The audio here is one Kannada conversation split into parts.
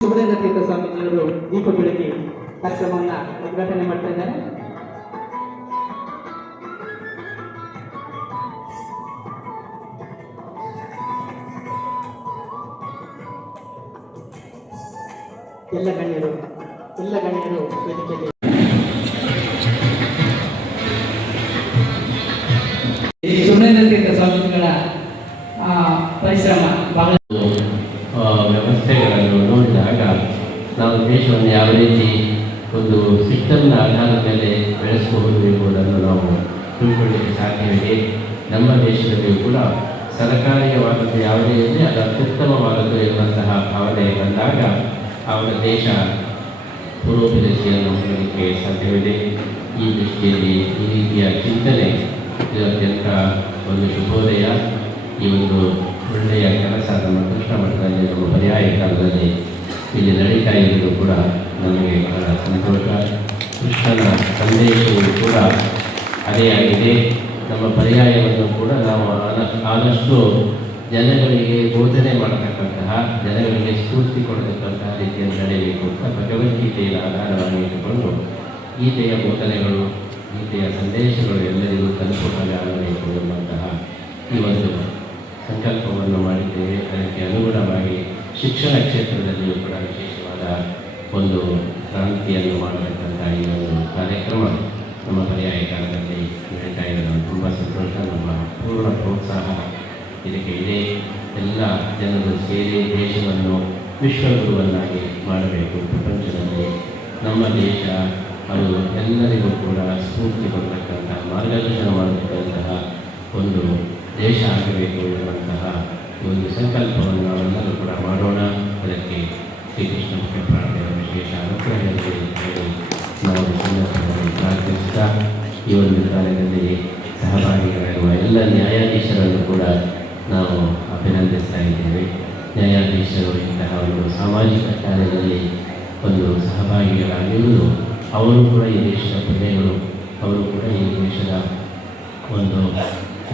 ಸುಬ್ರೇಂದ್ರ ತೀರ್ಥ ಸ್ವಾಮೀಜಿಯವರು ದೀಪ ಬೆಳಗಿ ಕಾರ್ಯಕ್ರಮವನ್ನು ಉದ್ಘಾಟನೆ ಮಾಡ್ತಾ ಇದ್ದಾರೆ. ಎಲ್ಲ ಗಣ್ಯರು ವೇದಿಕೆಯಲ್ಲಿ ಸುಬ್ರೇಂದ್ರ ತೀರ್ಥ ಸ್ವಾಮೀಜಿಗಳ ಪರಿಶ್ರಮ ಬಹಳ ವ್ಯವಸ್ಥೆಗಳನ್ನು ನೋಡಿದಾಗ ನಾವು ದೇಶವನ್ನು ಯಾವ ರೀತಿ ಒಂದು ಸಿಸ್ಟಮ್ನ ಆಧಾರದ ಮೇಲೆ ಬೆಳೆಸಬಹುದು ಎಂಬುದನ್ನು ನಾವು ತಿಳ್ಕೊಳ್ಳಿಕ್ಕೆ ಸಾಧ್ಯವಿದೆ. ನಮ್ಮ ದೇಶದಲ್ಲಿಯೂ ಕೂಡ ಸರಕಾರಿಯವಾದದ್ದು ಯಾವುದೇ ಇರಲಿ ಅದು ಅತ್ಯುತ್ತಮವಾದದ್ದು ಎನ್ನುವಂತಹ ಭಾವನೆ ಬಂದಾಗ ಅವರ ದೇಶ ಪುರೋಭಿವೃದ್ಧಿಯನ್ನು ಹೊಂದಲಿಕ್ಕೆ ಸಾಧ್ಯವಿದೆ. ಈ ದೃಷ್ಟಿಯಲ್ಲಿ ಈ ರೀತಿಯ ಚಿಂತನೆ ಇದು ಅತ್ಯಂತ ಒಂದು ಶುಭೋದಯ. ಈ ಒಂದು ಒಳ್ಳೆಯ ಕೆಲಸ ನಮ್ಮ ಕೃಷ್ಣ ಮಠದಲ್ಲಿ ನಮ್ಮ ಪರ್ಯಾಯ ಕಾಲದಲ್ಲಿ ಇಲ್ಲಿ ನಡೀತಾ ಇರುವುದು ಕೂಡ ನಮಗೆ ಬಹಳ ಸಂತೋಷ. ಕೃಷ್ಣನ ಸಂದೇಶವು ಕೂಡ ಅದೇ ಆಗಿದೆ. ನಮ್ಮ ಪರ್ಯಾಯವನ್ನು ಕೂಡ ನಾವು ಆದಷ್ಟು ಜನಗಳಿಗೆ ಬೋಧನೆ ಮಾಡತಕ್ಕಂತಹ, ಜನಗಳಿಗೆ ಸ್ಫೂರ್ತಿ ಕೊಡತಕ್ಕಂತಹ ರೀತಿಯಲ್ಲಿ ನಡೆಯಬೇಕು ಅಂತ ಭಗವದ್ಗೀತೆಯ ಆಧಾರವಾಗಿ ಇಟ್ಟುಕೊಂಡು ಗೀತೆಯ ಬೋಧನೆಗಳು, ಗೀತೆಯ ಸಂದೇಶಗಳು ಎಲ್ಲರಿಗೂ ತಲುಪುವ ಹಾಗೆ ಆಗಬೇಕು ಎಂಬಂತಹ ಈ ಒಂದು ಸಂಕಲ್ಪವನ್ನು ಮಾಡಿದ್ದೇವೆ. ಅದಕ್ಕೆ ಅನುಗುಣವಾಗಿ ಶಿಕ್ಷಣ ಕ್ಷೇತ್ರದಲ್ಲಿಯೂ ಕೂಡ ವಿಶೇಷವಾದ ಒಂದು ಕ್ರಾಂತಿಯನ್ನು ಮಾಡತಕ್ಕಂಥ ಈ ಒಂದು ಕಾರ್ಯಕ್ರಮ ನಮ್ಮ ಪರ್ಯಾಯ ಕಾಲದಲ್ಲಿ ನಡೀತಾ ಇರೋದು ತುಂಬ ಸಂತೋಷ. ನಮ್ಮ ಪೂರ್ಣ ಪ್ರೋತ್ಸಾಹ ಇದಕ್ಕೆ ಇದೆ. ಎಲ್ಲ ಜನರು ಸೇರಿ ದೇಶವನ್ನು ವಿಶ್ವಗುರುವನ್ನಾಗಿ ಮಾಡಬೇಕು. ಪ್ರಪಂಚದಲ್ಲಿ ನಮ್ಮ ದೇಶ ಅದು ಎಲ್ಲರಿಗೂ ಕೂಡ ಸ್ಫೂರ್ತಿ ಕೊಡತಕ್ಕಂತಹ, ಮಾರ್ಗದರ್ಶನ ಮಾಡತಕ್ಕಂತಹ ಒಂದು ದೇಶ ಆಗಬೇಕು ಎನ್ನುವಂತಹ ಒಂದು ಸಂಕಲ್ಪವನ್ನು ನಾವೆಲ್ಲರೂ ಕೂಡ ಮಾಡೋಣ. ಅದಕ್ಕೆ ಶ್ರೀಕೃಷ್ಣ ಮುಖ್ಯ ಪ್ರಾರ್ಥನೆ ವಿಶೇಷ ಅನುಗ್ರಹದಲ್ಲಿ ಹೇಳಿ ನಾವು ಸಂದರ್ಭದಲ್ಲಿ ಪ್ರಾರ್ಥಿಸುತ್ತಾ ಈ ಒಂದು ಕಾರ್ಯದಲ್ಲಿ ಸಹಭಾಗಿಗಳಾಗುವ ಎಲ್ಲ ನ್ಯಾಯಾಧೀಶರನ್ನು ಕೂಡ ನಾವು ಅಭಿನಂದಿಸ್ತಾ ಇದ್ದೇವೆ. ನ್ಯಾಯಾಧೀಶರು ಇಂತಹ ಒಂದು ಸಾಮಾಜಿಕ ಕಾರ್ಯದಲ್ಲಿ ಒಂದು ಸಹಭಾಗಿಗಳಾಗಿರುವುದು, ಅವರು ಕೂಡ ಈ ದೇಶದ ಪ್ರಜೆಗಳು, ಅವರು ಕೂಡ ಈ ದೇಶದ ಒಂದು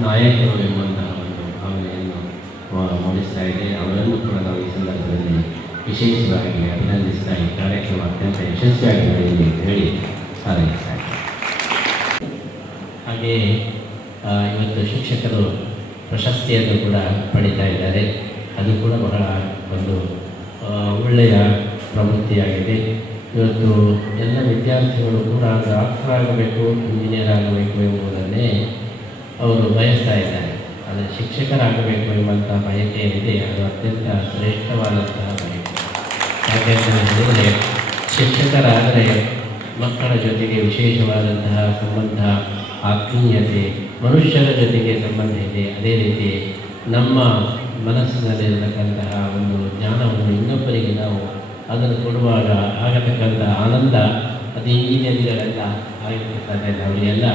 ನಾಯಕರು ಎಂಬಂತಹ ಒಂದು ಭಾವನೆಯನ್ನು ಮೂಡಿಸ್ತಾ ಇದೆ. ಅವರನ್ನು ಕೂಡ ನಾವು ಈ ಸಂದರ್ಭದಲ್ಲಿ ವಿಶೇಷವಾಗಿ ಅಭಿನಂದಿಸ್ತಾ ಈ ಕಾರ್ಯಕ್ರಮ ಅತ್ಯಂತ ಯಶಸ್ವಿಯಾಗಿ ನಡೆಯಲಿ ಅಂತ ಹೇಳಿ ಹಾರೈಸ್ತಾರೆ. ಹಾಗೆಯೇ ಇವತ್ತು ಶಿಕ್ಷಕರು ಪ್ರಶಸ್ತಿಯನ್ನು ಕೂಡ ಪಡೀತಾ ಇದ್ದಾರೆ. ಅದು ಕೂಡ ಬಹಳ ಒಂದು ಒಳ್ಳೆಯ ಪ್ರವೃತ್ತಿಯಾಗಿದೆ. ಇವತ್ತು ಎಲ್ಲ ವಿದ್ಯಾರ್ಥಿಗಳು ಕೂಡ ಡಾಕ್ಟರ್ ಆಗಬೇಕು, ಇಂಜಿನಿಯರ್ ಆಗಬೇಕು ಎಂಬುದನ್ನೇ ಅವರು ಬಯಸ್ತಾ ಇದ್ದಾರೆ. ಆದರೆ ಶಿಕ್ಷಕರಾಗಬೇಕು ಎಂಬಂಥ ಬಯಕೆ ಏನಿದೆ ಅದು ಅತ್ಯಂತ ಶ್ರೇಷ್ಠವಾದಂತಹ ಬಯಕೆ. ಯಾಕೆಂತ ಹೇಳಿದರೆ ಶಿಕ್ಷಕರಾದರೆ ಮಕ್ಕಳ ಜೊತೆಗೆ ವಿಶೇಷವಾದಂತಹ ಸಂಬಂಧ, ಆತ್ಮೀಯತೆ, ಮನುಷ್ಯರ ಜೊತೆಗೆ ಸಂಬಂಧ ಇದೆ. ಅದೇ ರೀತಿ ನಮ್ಮ ಮನಸ್ಸಿನಲ್ಲಿರತಕ್ಕಂತಹ ಒಂದು ಜ್ಞಾನವನ್ನು ಇನ್ನೊಬ್ಬರಿಗೆ ನಾವು ಅದನ್ನು ಕೊಡುವಾಗ ಆಗತಕ್ಕಂಥ ಆನಂದ ಅದು ಇಂಜಿನಿಯರ್ಗಳೆಲ್ಲ ಆಗಲಿಕ್ಕೆ ಸಾಧ್ಯ ಇಲ್ಲ. ಅವರಿಗೆಲ್ಲ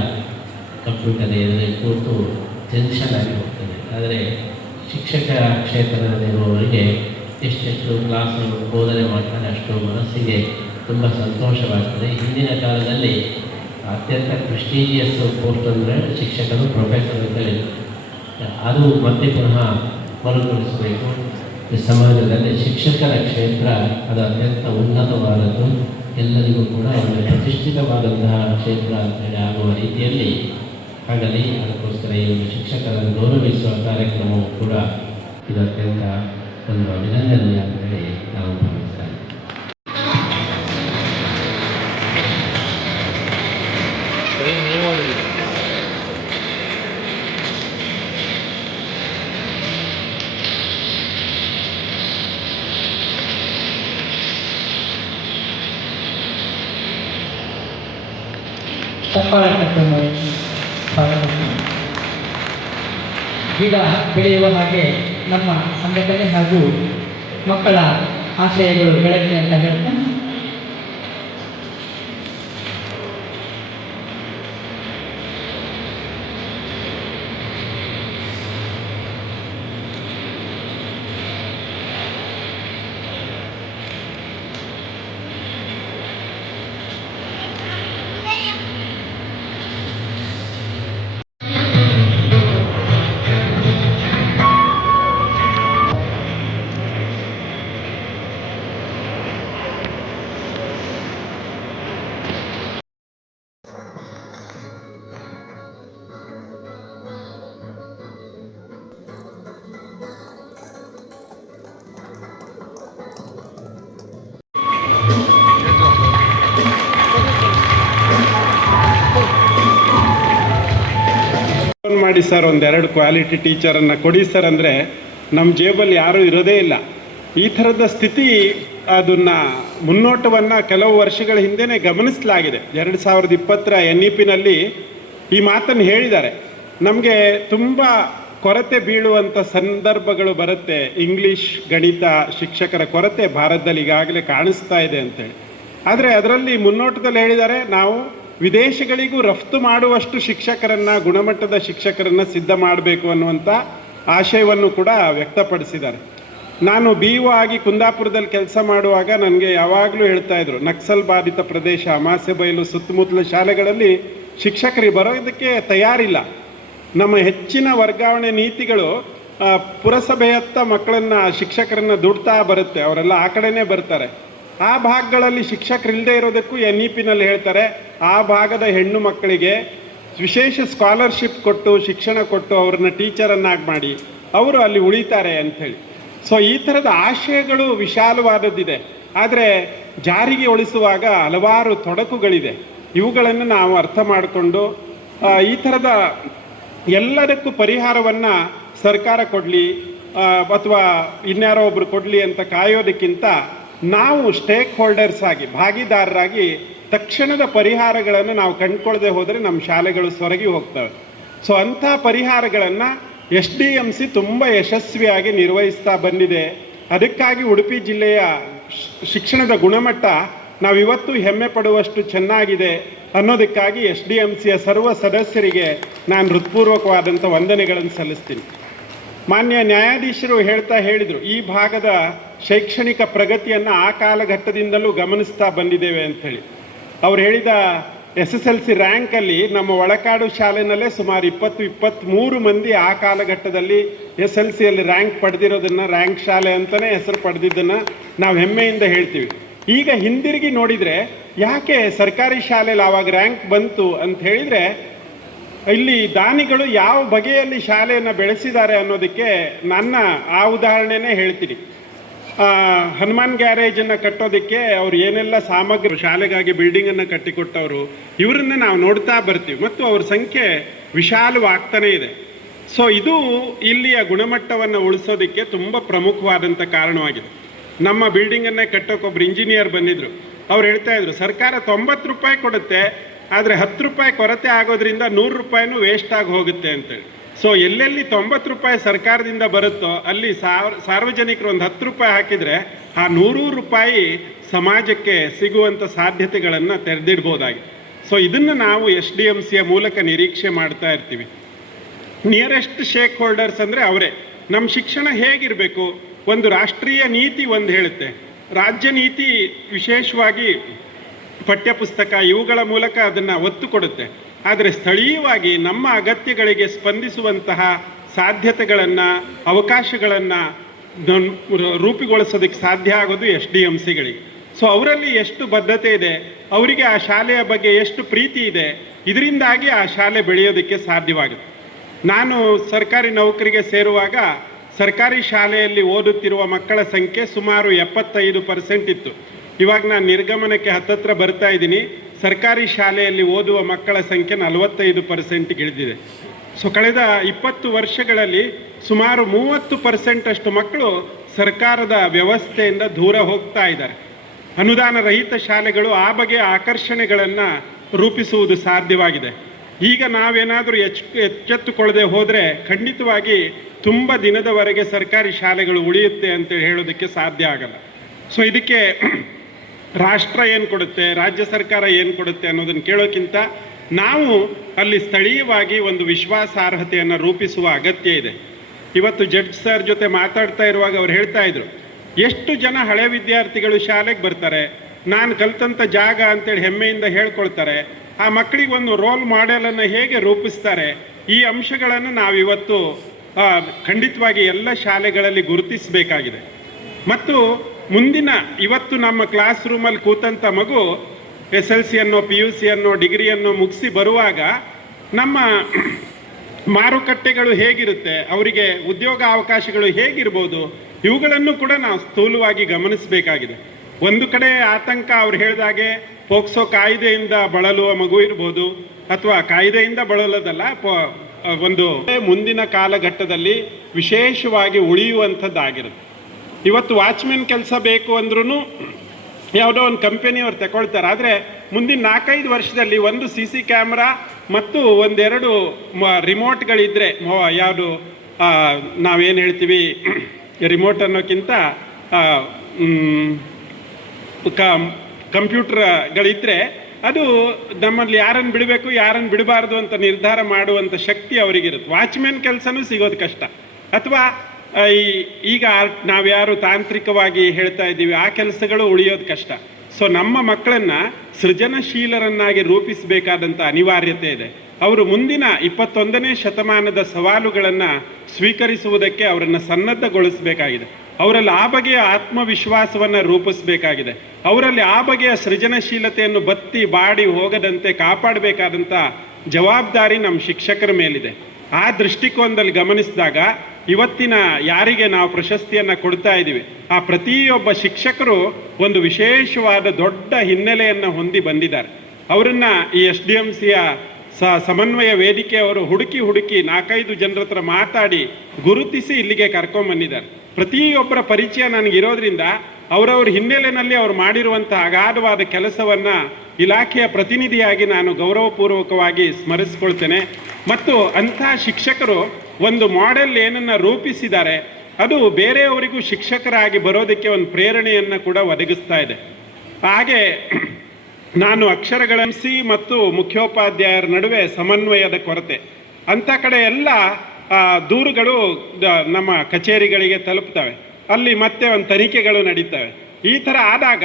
ಕಂಪ್ಯೂಟರ್ ಎದುರಿಗೆ ಕೂತು ಟೆನ್ಷನ್ ಆಗಿ ಹೋಗ್ತದೆ. ಆದರೆ ಶಿಕ್ಷಕ ಕ್ಷೇತ್ರದಲ್ಲಿರುವವರಿಗೆ ಎಷ್ಟೆಷ್ಟು ಕ್ಲಾಸು ಬೋಧನೆ ಮಾಡ್ತಾರೆ ಅಷ್ಟು ಮನಸ್ಸಿಗೆ ತುಂಬ ಸಂತೋಷವಾಗ್ತದೆ. ಹಿಂದಿನ ಕಾಲದಲ್ಲಿ ಅತ್ಯಂತ ಪ್ರೆಸ್ಟೀಜಿಯಸ್ ಪೋಸ್ಟ್ ಅಂದರೆ ಶಿಕ್ಷಕರು, ಪ್ರೊಫೆಸರ್ ಅಂತೇಳಿ ಅದು ಮತ್ತೆ ಪುನಃ ಮರುಕಳಿಸಬೇಕು. ಈ ಸಮಾಜದಲ್ಲಿ ಶಿಕ್ಷಕರ ಕ್ಷೇತ್ರ ಅದು ಅತ್ಯಂತ ಉನ್ನತವಾದದ್ದು, ಎಲ್ಲರಿಗೂ ಕೂಡ ಒಂದು ಪ್ರತಿಷ್ಠಿತವಾದಂತಹ ಕ್ಷೇತ್ರ ಅಂತೇಳಿ ಆಗುವ ರೀತಿಯಲ್ಲಿ ಆಗಲಿ. ಅದಕ್ಕೋಸ್ಕರ ಈ ಒಂದು ಶಿಕ್ಷಕರನ್ನು ಗೌರವಿಸುವ ಕಾರ್ಯಕ್ರಮವು ಕೂಡ ಇದು ಅತ್ಯಂತ ಒಂದು ಅಭಿನಂದನೀಯ ಅಂತ ಹೇಳಿ ನಾವು ಭಾವಿಸ್ತಾ ಇದ್ದೇವೆ. ಗಿಡ ಬೆಳೆಯುವ ಹಾಗೆ ನಮ್ಮ ಸಂಘಟನೆ ಹಾಗೂ ಮಕ್ಕಳ ಆಶಯಗಳು ಬೆಳಗ್ಗೆ ಅಂತ ಹೇಳ್ತೇನೆ. ಮಾಡಿ ಸರ್, ಒಂದೆರಡು ಕ್ವಾಲಿಟಿ ಟೀಚರನ್ನು ಕೊಡಿ ಸರ್ ಅಂದರೆ ನಮ್ಮ ಜೇಬಲ್ಲಿ ಯಾರೂ ಇರೋದೇ ಇಲ್ಲ. ಈ ಥರದ ಸ್ಥಿತಿ ಅದನ್ನು ಮುನ್ನೋಟವನ್ನು ಕೆಲವು ವರ್ಷಗಳ ಹಿಂದೆಯೇ ಗಮನಿಸಲಾಗಿದೆ. 2020 NEP-ನಲ್ಲಿ ಈ ಮಾತನ್ನು ಹೇಳಿದ್ದಾರೆ. ನಮಗೆ ತುಂಬ ಕೊರತೆ ಬೀಳುವಂಥ ಸಂದರ್ಭಗಳು ಬರುತ್ತೆ. ಇಂಗ್ಲೀಷ್, ಗಣಿತ ಶಿಕ್ಷಕರ ಕೊರತೆ ಭಾರತದಲ್ಲಿ ಈಗಾಗಲೇ ಕಾಣಿಸ್ತಾ ಇದೆ ಅಂತೇಳಿ. ಆದರೆ ಅದರಲ್ಲಿ ಮುನ್ನೋಟದಲ್ಲಿ ಹೇಳಿದ್ದಾರೆ, ನಾವು ವಿದೇಶಗಳಿಗೂ ರಫ್ತು ಮಾಡುವಷ್ಟು ಶಿಕ್ಷಕರನ್ನು, ಗುಣಮಟ್ಟದ ಶಿಕ್ಷಕರನ್ನು ಸಿದ್ಧ ಮಾಡಬೇಕು ಅನ್ನುವಂಥ ಆಶಯವನ್ನು ಕೂಡ ವ್ಯಕ್ತಪಡಿಸಿದ್ದಾರೆ. ನಾನು BO ಆಗಿ ಕುಂದಾಪುರದಲ್ಲಿ ಕೆಲಸ ಮಾಡುವಾಗ ನನಗೆ ಯಾವಾಗಲೂ ಹೇಳ್ತಾಯಿದ್ರು, ನಕ್ಸಲ್ ಬಾಧಿತ ಪ್ರದೇಶ ಅಮಾಸೆಬೈಲು ಸುತ್ತಮುತ್ತಲ ಶಾಲೆಗಳಲ್ಲಿ ಶಿಕ್ಷಕರಿಗೆ ಬರೋದಕ್ಕೆ ತಯಾರಿಲ್ಲ. ನಮ್ಮ ಹೆಚ್ಚಿನ ವರ್ಗಾವಣೆ ನೀತಿಗಳು ಪುರಸಭೆಯತ್ತ ಮಕ್ಕಳನ್ನು, ಶಿಕ್ಷಕರನ್ನು ದುಡ್ತಾ ಬರುತ್ತೆ. ಅವರೆಲ್ಲ ಆ ಕಡೆನೇ ಬರ್ತಾರೆ. ಆ ಭಾಗಗಳಲ್ಲಿ ಶಿಕ್ಷಕರಿಲ್ಲದೆ ಇರೋದಕ್ಕೂ NEP-ನಲ್ಲಿ ಹೇಳ್ತಾರೆ, ಆ ಭಾಗದ ಹೆಣ್ಣು ಮಕ್ಕಳಿಗೆ ವಿಶೇಷ ಸ್ಕಾಲರ್ಶಿಪ್ ಕೊಟ್ಟು, ಶಿಕ್ಷಣ ಕೊಟ್ಟು ಅವ್ರನ್ನ ಟೀಚರನ್ನಾಗಿ ಮಾಡಿ ಅವರು ಅಲ್ಲಿ ಉಳಿತಾರೆ ಅಂಥೇಳಿ. ಸೊ ಈ ಥರದ ಆಶಯಗಳು ವಿಶಾಲವಾದದ್ದಿದೆ. ಆದರೆ ಜಾರಿಗೆ ಉಳಿಸುವಾಗ ಹಲವಾರು ತೊಡಕುಗಳಿದೆ. ಇವುಗಳನ್ನು ನಾವು ಅರ್ಥ ಮಾಡಿಕೊಂಡು ಈ ಥರದ ಎಲ್ಲದಕ್ಕೂ ಪರಿಹಾರವನ್ನು ಸರ್ಕಾರ ಕೊಡಲಿ ಅಥವಾ ಇನ್ಯಾರೋ ಒಬ್ಬರು ಕೊಡಲಿ ಅಂತ ಕಾಯೋದಕ್ಕಿಂತ ನಾವು ಸ್ಟೇಕ್ ಹೋಲ್ಡರ್ಸ್ ಆಗಿ, ಭಾಗಿದಾರರಾಗಿ ತಕ್ಷಣದ ಪರಿಹಾರಗಳನ್ನು ನಾವು ಕಂಡುಕೊಳ್ಳದೆ ಹೋದರೆ ನಮ್ಮ ಶಾಲೆಗಳು ಸೊರಗಿ ಹೋಗ್ತವೆ. ಸೊ ಅಂಥ ಪರಿಹಾರಗಳನ್ನು SDMC ತುಂಬ ಯಶಸ್ವಿಯಾಗಿ ನಿರ್ವಹಿಸ್ತಾ ಬಂದಿದೆ. ಅದಕ್ಕಾಗಿ ಉಡುಪಿ ಜಿಲ್ಲೆಯ ಶಿಕ್ಷಣದ ಗುಣಮಟ್ಟ ನಾವಿವತ್ತು ಹೆಮ್ಮೆ ಪಡುವಷ್ಟು ಚೆನ್ನಾಗಿದೆ ಅನ್ನೋದಕ್ಕಾಗಿ SDMCಯ ಸರ್ವ ಸದಸ್ಯರಿಗೆ ನಾನು ಹೃತ್ಪೂರ್ವಕವಾದಂಥ ವಂದನೆಗಳನ್ನು ಸಲ್ಲಿಸ್ತೀನಿ. ಮಾನ್ಯ ನ್ಯಾಯಾಧೀಶರು ಹೇಳಿದರು, ಈ ಭಾಗದ ಶೈಕ್ಷಣಿಕ ಪ್ರಗತಿಯನ್ನು ಆ ಕಾಲಘಟ್ಟದಿಂದಲೂ ಗಮನಿಸ್ತಾ ಬಂದಿದ್ದೇವೆ ಅಂಥೇಳಿ. ಅವ್ರು ಹೇಳಿದ SSLC ರ್ಯಾಂಕಲ್ಲಿ ನಮ್ಮ ಒಳಕಾಡು ಶಾಲೆನಲ್ಲೇ ಸುಮಾರು 23 ಮಂದಿ ಆ ಕಾಲಘಟ್ಟದಲ್ಲಿ SLCಯಲ್ಲಿ ರ್ಯಾಂಕ್ ಪಡೆದಿರೋದನ್ನು, ರ್ಯಾಂಕ್ ಶಾಲೆ ಅಂತಲೇ ಹೆಸರು ಪಡೆದಿದ್ದನ್ನು ನಾವು ಹೆಮ್ಮೆಯಿಂದ ಹೇಳ್ತೀವಿ. ಈಗ ಹಿಂದಿರುಗಿ ನೋಡಿದರೆ ಯಾಕೆ ಸರ್ಕಾರಿ ಶಾಲೆಯಲ್ಲಿ ಆವಾಗ ರ್ಯಾಂಕ್ ಬಂತು ಅಂತ ಹೇಳಿದರೆ, ಇಲ್ಲಿ ದಾನಿಗಳು ಯಾವ ಬಗೆಯಲ್ಲಿ ಶಾಲೆಯನ್ನು ಬೆಳೆಸಿದ್ದಾರೆ ಅನ್ನೋದಕ್ಕೆ ನನ್ನ ಆ ಉದಾಹರಣೆನೇ ಹೇಳ್ತೀನಿ. ಹನುಮಾನ್ ಗ್ಯಾರೇಜನ್ನು ಕಟ್ಟೋದಕ್ಕೆ ಅವ್ರು ಏನೆಲ್ಲ ಸಾಮಗ್ರಿ, ಶಾಲೆಗಾಗಿ ಬಿಲ್ಡಿಂಗನ್ನು ಕಟ್ಟಿಕೊಟ್ಟವರು, ಇವರನ್ನು ನಾವು ನೋಡ್ತಾ ಬರ್ತೀವಿ ಮತ್ತು ಅವ್ರ ಸಂಖ್ಯೆ ವಿಶಾಲವಾಗ್ತಾನೇ ಇದೆ. ಸೊ ಇದು ಇಲ್ಲಿಯ ಗುಣಮಟ್ಟವನ್ನು ಉಳಿಸೋದಕ್ಕೆ ತುಂಬ ಪ್ರಮುಖವಾದಂಥ ಕಾರಣವಾಗಿದೆ. ನಮ್ಮ ಬಿಲ್ಡಿಂಗನ್ನೇ ಕಟ್ಟೋಕ್ಕೊಬ್ಬರು ಇಂಜಿನಿಯರ್ ಬಂದಿದ್ದರು. ಅವ್ರು ಹೇಳ್ತಾಯಿದ್ರು, ಸರ್ಕಾರ 90 ರೂಪಾಯಿ ಕೊಡುತ್ತೆ, ಆದರೆ 10 ರೂಪಾಯಿ ಕೊರತೆ ಆಗೋದ್ರಿಂದ 100 ರೂಪಾಯಿನೂ ವೇಸ್ಟ್ ಆಗಿ ಹೋಗುತ್ತೆ ಅಂತೇಳಿ. ಸೊ ಎಲ್ಲೆಲ್ಲಿ 90 ರೂಪಾಯಿ ಸರ್ಕಾರದಿಂದ ಬರುತ್ತೋ ಅಲ್ಲಿ ಸಾರ್ವಜನಿಕರು ಒಂದು 10 ರೂಪಾಯಿ ಹಾಕಿದರೆ ಆ 100 ರೂಪಾಯಿ ಸಮಾಜಕ್ಕೆ ಸಿಗುವಂಥ ಸಾಧ್ಯತೆಗಳನ್ನು ತೆರೆದಿಡ್ಬೋದಾಗಿ. ಸೊ ಇದನ್ನು ನಾವು SDMCಯ ಮೂಲಕ ನಿರೀಕ್ಷೆ ಮಾಡ್ತಾ ಇರ್ತೀವಿ. ನಿಯರೆಸ್ಟ್ ಶೇಕ್ ಹೋಲ್ಡರ್ಸ್ ಅಂದರೆ ಅವರೇ. ನಮ್ಮ ಶಿಕ್ಷಣ ಹೇಗಿರಬೇಕು, ಒಂದು ರಾಷ್ಟ್ರೀಯ ನೀತಿ ಒಂದು ಹೇಳುತ್ತೆ, ರಾಜ್ಯ ನೀತಿ ವಿಶೇಷವಾಗಿ ಪಠ್ಯಪುಸ್ತಕ ಇವುಗಳ ಮೂಲಕ ಅದನ್ನು ಒತ್ತು ಕೊಡುತ್ತೆ. ಆದರೆ ಸ್ಥಳೀಯವಾಗಿ ನಮ್ಮ ಅಗತ್ಯಗಳಿಗೆ ಸ್ಪಂದಿಸುವಂತಹ ಸಾಧ್ಯತೆಗಳನ್ನು, ಅವಕಾಶಗಳನ್ನು ರೂಪುಗೊಳಿಸೋದಕ್ಕೆ ಸಾಧ್ಯ ಆಗೋದು SDMCಗಳಿಗೆ. ಸೊ ಅವರಲ್ಲಿ ಎಷ್ಟು ಬದ್ಧತೆ ಇದೆ, ಅವರಿಗೆ ಆ ಶಾಲೆಯ ಬಗ್ಗೆ ಎಷ್ಟು ಪ್ರೀತಿ ಇದೆ, ಇದರಿಂದಾಗಿ ಆ ಶಾಲೆ ಬೆಳೆಯೋದಕ್ಕೆ ಸಾಧ್ಯವಾಗುತ್ತೆ. ನಾನು ಸರ್ಕಾರಿ ನೌಕರಿಗೆ ಸೇರುವಾಗ ಸರ್ಕಾರಿ ಶಾಲೆಯಲ್ಲಿ ಓದುತ್ತಿರುವ ಮಕ್ಕಳ ಸಂಖ್ಯೆ ಸುಮಾರು 75% ಇತ್ತು. ಇವಾಗ ನಾನು ನಿರ್ಗಮನಕ್ಕೆ ಹತ್ತತ್ರ ಬರ್ತಾ ಇದ್ದೀನಿ. ಸರ್ಕಾರಿ ಶಾಲೆಯಲ್ಲಿ ಓದುವ ಮಕ್ಕಳ ಸಂಖ್ಯೆ 45% ಇಳಿದಿದೆ. ಸೊ ಕಳೆದ 20 ವರ್ಷಗಳಲ್ಲಿ ಸುಮಾರು 30% ಅಷ್ಟು ಮಕ್ಕಳು ಸರ್ಕಾರದ ವ್ಯವಸ್ಥೆಯಿಂದ ದೂರ ಹೋಗ್ತಾ ಇದ್ದಾರೆ. ಅನುದಾನ ರಹಿತ ಶಾಲೆಗಳು ಆ ಬಗೆಯ ಆಕರ್ಷಣೆಗಳನ್ನು ರೂಪಿಸುವುದು ಸಾಧ್ಯವಾಗಿದೆ. ಈಗ ನಾವೇನಾದರೂ ಎಚ್ಚೆತ್ತುಕೊಳ್ಳದೆ ಹೋದರೆ ಖಂಡಿತವಾಗಿ ತುಂಬ ದಿನದವರೆಗೆ ಸರ್ಕಾರಿ ಶಾಲೆಗಳು ಉಳಿಯುತ್ತೆ ಅಂತೇಳಿ ಹೇಳೋದಕ್ಕೆ ಸಾಧ್ಯ ಆಗಲ್ಲ. ಸೊ ಇದಕ್ಕೆ ರಾಷ್ಟ್ರ ಏನು ಕೊಡುತ್ತೆ, ರಾಜ್ಯ ಸರ್ಕಾರ ಏನು ಕೊಡುತ್ತೆ ಅನ್ನೋದನ್ನು ಕೇಳೋಕ್ಕಿಂತ ನಾವು ಅಲ್ಲಿ ಸ್ಥಳೀಯವಾಗಿ ಒಂದು ವಿಶ್ವಾಸಾರ್ಹತೆಯನ್ನು ರೂಪಿಸುವ ಅಗತ್ಯ ಇದೆ. ಇವತ್ತು ಜಡ್ಜ್ ಸರ್ ಜೊತೆ ಮಾತಾಡ್ತಾ ಇರುವಾಗ ಅವ್ರು ಹೇಳ್ತಾ ಇದ್ರು, ಎಷ್ಟು ಜನ ಹಳೆ ವಿದ್ಯಾರ್ಥಿಗಳು ಶಾಲೆಗೆ ಬರ್ತಾರೆ, ನಾನು ಕಲ್ತಂಥ ಜಾಗ ಅಂತೇಳಿ ಹೆಮ್ಮೆಯಿಂದ ಹೇಳ್ಕೊಳ್ತಾರೆ, ಆ ಮಕ್ಕಳಿಗೆ ಒಂದು ರೋಲ್ ಮಾಡೆಲನ್ನು ಹೇಗೆ ರೂಪಿಸ್ತಾರೆ, ಈ ಅಂಶಗಳನ್ನು ನಾವಿವತ್ತು ಖಂಡಿತವಾಗಿ ಎಲ್ಲ ಶಾಲೆಗಳಲ್ಲಿ ಗುರುತಿಸಬೇಕಾಗಿದೆ. ಮತ್ತು ಮುಂದಿನ ಇವತ್ತು ನಮ್ಮ ಕ್ಲಾಸ್ ರೂಮಲ್ಲಿ ಕೂತಂಥ ಮಗು SLC ಅನ್ನೋ PUC ಅನ್ನೋ ಡಿಗ್ರಿಯನ್ನು ಮುಗಿಸಿ ಬರುವಾಗ ನಮ್ಮ ಮಾರುಕಟ್ಟೆಗಳು ಹೇಗಿರುತ್ತೆ, ಅವರಿಗೆ ಉದ್ಯೋಗ ಅವಕಾಶಗಳು ಹೇಗಿರ್ಬೋದು, ಇವುಗಳನ್ನು ಕೂಡ ನಾವು ಸ್ಥೂಲವಾಗಿ ಗಮನಿಸಬೇಕಾಗಿದೆ. ಒಂದು ಕಡೆ ಆತಂಕ ಅವ್ರು ಹೇಳಿದಾಗೆ ಪೋಕ್ಸೋ ಕಾಯ್ದೆಯಿಂದ ಬಳಲುವ ಮಗು ಇರ್ಬೋದು, ಅಥವಾ ಕಾಯ್ದೆಯಿಂದ ಬಳಲೋದಲ್ಲ, ಒಂದು ಮುಂದಿನ ಕಾಲಘಟ್ಟದಲ್ಲಿ ವಿಶೇಷವಾಗಿ ಉಳಿಯುವಂಥದ್ದಾಗಿರುತ್ತೆ. ಇವತ್ತು ವಾಚ್ಮೆನ್ ಕೆಲಸ ಬೇಕು ಅಂದ್ರೂ ಯಾವುದೋ ಒಂದು ಕಂಪನಿಯವ್ರು ತಗೊಳ್ತಾರೆ. ಆದರೆ ಮುಂದಿನ 4-5 ವರ್ಷದಲ್ಲಿ ಒಂದು CC ಕ್ಯಾಮ್ರಾ ಮತ್ತು ಒಂದೆರಡು ರಿಮೋಟ್ಗಳಿದ್ದರೆ, ಯಾವುದು ನಾವೇನು ಹೇಳ್ತೀವಿ ರಿಮೋಟ್ ಅನ್ನೋಕ್ಕಿಂತ ಕಂಪ್ಯೂಟರ್ಗಳಿದ್ದರೆ ಅದು ನಮ್ಮಲ್ಲಿ ಯಾರನ್ನು ಬಿಡಬೇಕು ಯಾರನ್ನು ಬಿಡಬಾರ್ದು ಅಂತ ನಿರ್ಧಾರ ಮಾಡುವಂಥ ಶಕ್ತಿ ಅವರಿಗಿರುತ್ತೆ. ವಾಚ್ಮೆನ್ ಕೆಲಸನೂ ಸಿಗೋದು ಕಷ್ಟ. ಅಥವಾ ಈಗ ನಾವ್ಯಾರು ತಾಂತ್ರಿಕವಾಗಿ ಹೇಳ್ತಾ ಇದ್ದೀವಿ ಆ ಕೆಲಸಗಳು ಉಳಿಯೋದು ಕಷ್ಟ. ಸೊ ನಮ್ಮ ಮಕ್ಕಳನ್ನು ಸೃಜನಶೀಲರನ್ನಾಗಿ ರೂಪಿಸಬೇಕಾದಂಥ ಅನಿವಾರ್ಯತೆ ಇದೆ. ಅವರು ಮುಂದಿನ 21ನೇ ಶತಮಾನದ ಸವಾಲುಗಳನ್ನು ಸ್ವೀಕರಿಸುವುದಕ್ಕೆ ಅವರನ್ನು ಸನ್ನದ್ಧಗೊಳಿಸಬೇಕಾಗಿದೆ. ಅವರಲ್ಲಿ ಆ ಬಗೆಯ ಆತ್ಮವಿಶ್ವಾಸವನ್ನು ರೂಪಿಸಬೇಕಾಗಿದೆ. ಅವರಲ್ಲಿ ಆ ಬಗೆಯ ಸೃಜನಶೀಲತೆಯನ್ನು ಬತ್ತಿ ಬಾಡಿ ಹೋಗದಂತೆ ಕಾಪಾಡಬೇಕಾದಂಥ ಜವಾಬ್ದಾರಿ ನಮ್ಮ ಶಿಕ್ಷಕರ ಮೇಲಿದೆ. ಆ ದೃಷ್ಟಿಕೋನದಲ್ಲಿ ಗಮನಿಸಿದಾಗ ಇವತ್ತಿನ ಯಾರಿಗೆ ನಾವು ಪ್ರಶಸ್ತಿಯನ್ನು ಕೊಡ್ತಾ ಇದ್ದೀವಿ ಆ ಪ್ರತಿಯೊಬ್ಬ ಶಿಕ್ಷಕರು ಒಂದು ವಿಶೇಷವಾದ ದೊಡ್ಡ ಹಿನ್ನೆಲೆಯನ್ನು ಹೊಂದಿ ಬಂದಿದ್ದಾರೆ. ಅವರನ್ನು ಈ SDMCಯ ಸಮನ್ವಯ ವೇದಿಕೆಯವರು ಹುಡುಕಿ 4-5 ಜನರ ಹತ್ರ ಮಾತಾಡಿ ಗುರುತಿಸಿ ಇಲ್ಲಿಗೆ ಕರ್ಕೊಂಬಂದಿದ್ದಾರೆ. ಪ್ರತಿಯೊಬ್ಬರ ಪರಿಚಯ ನನಗಿರೋದ್ರಿಂದ ಅವರವ್ರ ಹಿನ್ನೆಲೆಯಲ್ಲಿ ಅವರು ಮಾಡಿರುವಂಥ ಅಗಾಧವಾದ ಕೆಲಸವನ್ನು ಇಲಾಖೆಯ ಪ್ರತಿನಿಧಿಯಾಗಿ ನಾನು ಗೌರವಪೂರ್ವಕವಾಗಿ ಸ್ಮರಿಸ್ಕೊಳ್ತೇನೆ. ಮತ್ತು ಅಂಥ ಶಿಕ್ಷಕರು ಒಂದು ಮಾಡೆಲ್ ಏನನ್ನು ರೂಪಿಸಿದ್ದಾರೆ ಅದು ಬೇರೆಯವರಿಗೂ ಶಿಕ್ಷಕರಾಗಿ ಬರೋದಕ್ಕೆ ಒಂದು ಪ್ರೇರಣೆಯನ್ನು ಕೂಡ ಒದಗಿಸ್ತಾ ಇದೆ. ಹಾಗೆ ನಾನು ಅಕ್ಷರಗಳಂಸಿ ಮತ್ತು ಮುಖ್ಯೋಪಾಧ್ಯಾಯರ ನಡುವೆ ಸಮನ್ವಯದ ಕೊರತೆ, ಅಂಥ ಕಡೆ ಎಲ್ಲ ದೂರುಗಳು ನಮ್ಮ ಕಚೇರಿಗಳಿಗೆ ತಲುಪ್ತವೆ. ಅಲ್ಲಿ ಮತ್ತೆ ಒಂದು ತನಿಖೆಗಳು ನಡೀತವೆ. ಈ ಥರ ಆದಾಗ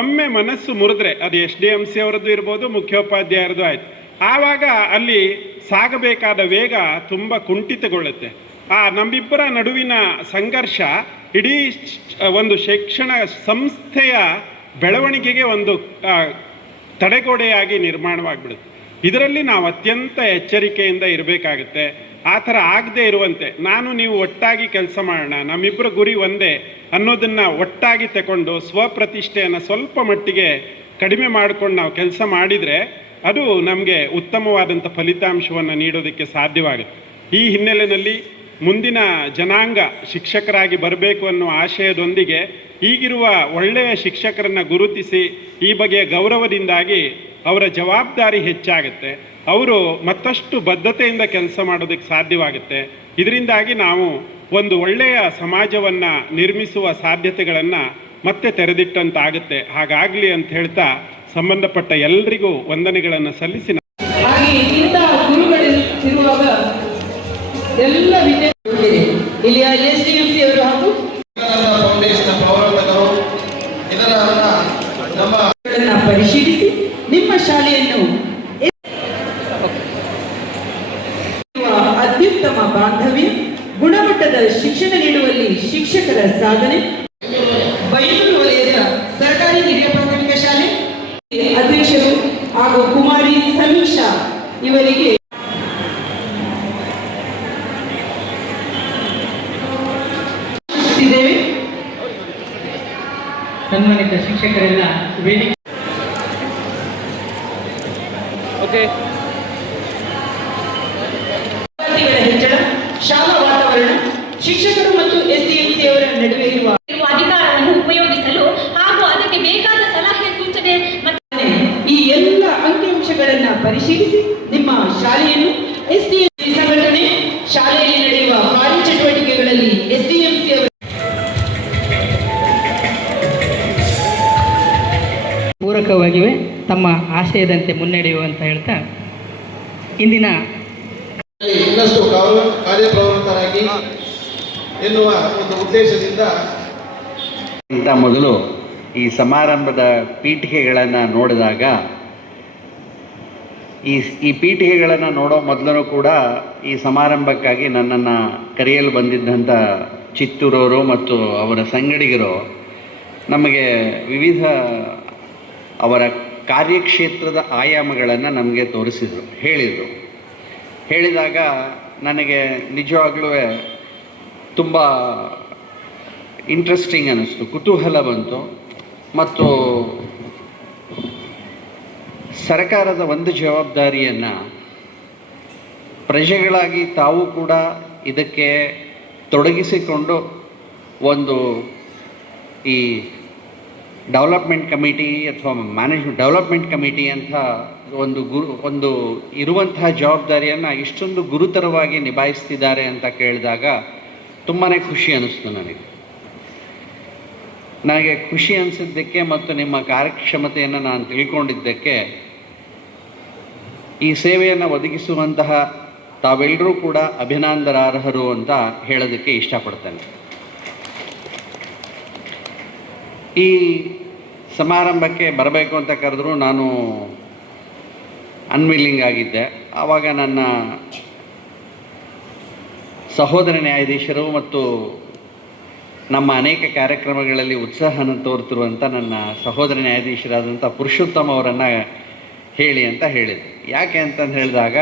ಒಮ್ಮೆ ಮನಸ್ಸು ಮುರಿದ್ರೆ ಅದು SDMC ಅವರದ್ದು ಇರ್ಬೋದು, ಮುಖ್ಯೋಪಾಧ್ಯಾಯರದ್ದು ಆಯಿತು, ಆವಾಗ ಅಲ್ಲಿ ಸಾಗಬೇಕಾದ ವೇಗ ತುಂಬ ಕುಂಠಿತಗೊಳ್ಳುತ್ತೆ. ನಮ್ಮಿಬ್ಬರ ನಡುವಿನ ಸಂಘರ್ಷ ಇಡೀ ಒಂದು ಶಿಕ್ಷಣ ಸಂಸ್ಥೆಯ ಬೆಳವಣಿಗೆಗೆ ಒಂದು ತಡೆಗೋಡೆಯಾಗಿ ನಿರ್ಮಾಣವಾಗಿಬಿಡುತ್ತೆ. ಇದರಲ್ಲಿ ನಾವು ಅತ್ಯಂತ ಎಚ್ಚರಿಕೆಯಿಂದ ಇರಬೇಕಾಗುತ್ತೆ. ಆ ಥರ ಆಗದೆ ಇರುವಂತೆ ನಾನು ನೀವು ಒಟ್ಟಾಗಿ ಕೆಲಸ ಮಾಡೋಣ, ನಮ್ಮಿಬ್ಬರ ಗುರಿ ಒಂದೇ ಅನ್ನೋದನ್ನು ಒಟ್ಟಾಗಿ ತಗೊಂಡು ಸ್ವಪ್ರತಿಷ್ಠೆಯನ್ನು ಸ್ವಲ್ಪ ಮಟ್ಟಿಗೆ ಕಡಿಮೆ ಮಾಡಿಕೊಂಡು ನಾವು ಕೆಲಸ ಮಾಡಿದರೆ ಅದು ನಮಗೆ ಉತ್ತಮವಾದಂಥ ಫಲಿತಾಂಶವನ್ನು ನೀಡೋದಕ್ಕೆ ಸಾಧ್ಯವಾಗುತ್ತೆ. ಈ ಹಿನ್ನೆಲೆಯಲ್ಲಿ ಮುಂದಿನ ಜನಾಂಗ ಶಿಕ್ಷಕರಾಗಿ ಬರಬೇಕು ಅನ್ನೋ ಆಶಯದೊಂದಿಗೆ ಈಗಿರುವ ಒಳ್ಳೆಯ ಶಿಕ್ಷಕರನ್ನು ಗುರುತಿಸಿ ಈ ಬಗೆಯ ಗೌರವದಿಂದಾಗಿ ಅವರ ಜವಾಬ್ದಾರಿ ಹೆಚ್ಚಾಗುತ್ತೆ. ಅವರು ಮತ್ತಷ್ಟು ಬದ್ಧತೆಯಿಂದ ಕೆಲಸ ಮಾಡೋದಕ್ಕೆ ಸಾಧ್ಯವಾಗುತ್ತೆ. ಇದರಿಂದಾಗಿ ನಾವು ಒಂದು ಒಳ್ಳೆಯ ಸಮಾಜವನ್ನು ನಿರ್ಮಿಸುವ ಸಾಧ್ಯತೆಗಳನ್ನು ಮತ್ತೆ ತೆರೆದಿಟ್ಟಂತಾಗುತ್ತೆ. ಹಾಗಾಗಲಿ ಅಂತ ಹೇಳ್ತಾ ಸಂಬಂಧಪಟ್ಟ ಎಲ್ಲರಿಗೂ ವಂದನೆಗಳನ್ನು ಸಲ್ಲಿಸಿ ಹಾಗೆ ಇಂಥ ಗುರುಗಳಿರುವಾಗ ಎಲ್ಲ ವಿದ್ಯಾರ್ಥಿಗಳಿದೆ ಇಲ್ಲಿ SDMC ಅವರು ಹಾಗೂ ಫೌಂಡೇಶನ್ ಪ್ರವರ್ತಕರು ಇದನ್ನ ಪರಿಶೀಲಿಸಿ ನಿಮ್ಮ ಶಾಲೆಯನ್ನು ಅತ್ಯುತ್ತಮ ಬಾಂಧವ್ಯ ಗುಣಮಟ್ಟದ ಶಿಕ್ಷಣ ನೀಡುವಲ್ಲಿ ಶಿಕ್ಷಕರ ಸಾಧನೆ ಬೈಲೂರು ವಲಯದ ಸರ್ಕಾರಿ ಹಿರಿಯ ಪ್ರಾಥಮಿಕ ಶಾಲೆ ಅಧ್ಯಕ್ಷರು ಹಾಗೂ ಕುಮಾರಿ ಸಮೀಕ್ಷಾ ಇವರಿಗೆ ಸನ್ಮಾನಿತ ಶಿಕ್ಷಕರೆಲ್ಲ ವೇದಿಕೆ ಹೆಚ್ಚಳ, ಶಾಲಾ ವಾತಾವರಣ, ಶಿಕ್ಷಕರು ಮತ್ತು SDMC ಅವರ ನಡುವೆ ಇರುವ ಅಧಿಕಾರವನ್ನು ಉಪಯೋಗಿಸಲು ಹಾಗೂ ಅದಕ್ಕೆ ಬೇಕಾದ ಸಲಹೆ ಸೂಚನೆ ಈ ಎಲ್ಲ ಅಂಕಿಅಂಶಗಳನ್ನು ಪರಿಶೀಲಿಸಿ ನಿಮ್ಮ ಶಾಲೆಯನ್ನು SDMC ಸಂಘಟನೆ ಶಾಲೆಯಲ್ಲಿ ನಡೆಯುವ ಕಾರ್ಯಚಟುವಟಿಕೆಗಳಲ್ಲಿ SDMC ಅವರು ಪೂರಕವಾಗಿವೆ, ತಮ್ಮ ಆಶಯದಂತೆ ಮುನ್ನಡೆಯುವ ಅಂತ ಹೇಳ್ತಾ ಇಂದಿನ ಇನ್ನಷ್ಟು ಕಾರ್ಯಪ್ರವೃತ್ತರಾಗಿ ಎನ್ನುವ ಒಂದು ಉದ್ದೇಶದಿಂದ ಮೊದಲು ಈ ಸಮಾರಂಭದ ಪೀಠಿಕೆಗಳನ್ನು ನೋಡಿದಾಗ ಈ ಪೀಠಿಕೆಗಳನ್ನು ನೋಡೋ ಮೊದಲು ಕೂಡ ಈ ಸಮಾರಂಭಕ್ಕಾಗಿ ನನ್ನನ್ನು ಕರೆಯಲು ಬಂದಿದ್ದಂಥ ಚಿತ್ತೂರವರು ಮತ್ತು ಅವರ ಸಂಗಡಿಗರು ನಮಗೆ ವಿವಿಧ ಅವರ ಕಾರ್ಯಕ್ಷೇತ್ರದ ಆಯಾಮಗಳನ್ನು ನಮಗೆ ತೋರಿಸಿದರು, ಹೇಳಿದಾಗ ನನಗೆ ನಿಜವಾಗ್ಲೂ ತುಂಬ ಇಂಟ್ರೆಸ್ಟಿಂಗ್ ಅನ್ನಿಸ್ತು, ಕುತೂಹಲ ಬಂತು. ಮತ್ತು ಸರ್ಕಾರದ ಒಂದು ಜವಾಬ್ದಾರಿಯನ್ನು ಪ್ರಜೆಗಳಾಗಿ ತಾವು ಕೂಡ ಇದಕ್ಕೆ ತೊಡಗಿಸಿಕೊಂಡು ಒಂದು ಈ ಡೆವಲಪ್ಮೆಂಟ್ ಕಮಿಟಿ ಅಥವಾ ಡೆವಲಪ್ಮೆಂಟ್ ಕಮಿಟಿ ಅಂತ ಒಂದು ಇರುವಂತಹ ಜವಾಬ್ದಾರಿಯನ್ನು ಇಷ್ಟೊಂದು ಗುರುತರವಾಗಿ ನಿಭಾಯಿಸ್ತಿದ್ದಾರೆ ಅಂತ ಕೇಳಿದಾಗ ತುಂಬಾ ಖುಷಿ ಅನ್ನಿಸ್ತು ನನಗೆ ಖುಷಿ ಅನಿಸಿದ್ದಕ್ಕೆ ಮತ್ತು ನಿಮ್ಮ ಕಾರ್ಯಕ್ಷಮತೆಯನ್ನು ನಾನು ತಿಳ್ಕೊಂಡಿದ್ದಕ್ಕೆ ಈ ಸೇವೆಯನ್ನು ಒದಗಿಸುವಂತಹ ತಾವೆಲ್ಲರೂ ಕೂಡ ಅಭಿನಂದನಾರ್ಹರು ಅಂತ ಹೇಳೋದಕ್ಕೆ ಇಷ್ಟಪಡ್ತೇನೆ. ಈ ಸಮಾರಂಭಕ್ಕೆ ಬರಬೇಕು ಅಂತ ಕರೆದ್ರು ನಾನು ಅನ್ವಿಲ್ಲಿಂಗ್ ಆಗಿದ್ದೆ. ಆವಾಗ ನನ್ನ ಸಹೋದರ ನ್ಯಾಯಾಧೀಶರು ಮತ್ತು ನಮ್ಮ ಅನೇಕ ಕಾರ್ಯಕ್ರಮಗಳಲ್ಲಿ ಉತ್ಸಾಹನ ತೋರ್ತಿರುವಂಥ ನನ್ನ ಸಹೋದರ ನ್ಯಾಯಾಧೀಶರಾದಂಥ ಪುರುಷೋತ್ತಮ ಅವರನ್ನು ಹೇಳಿ ಅಂತ ಹೇಳಿದೆ. ಯಾಕೆ ಅಂತಂದು ಹೇಳಿದಾಗ,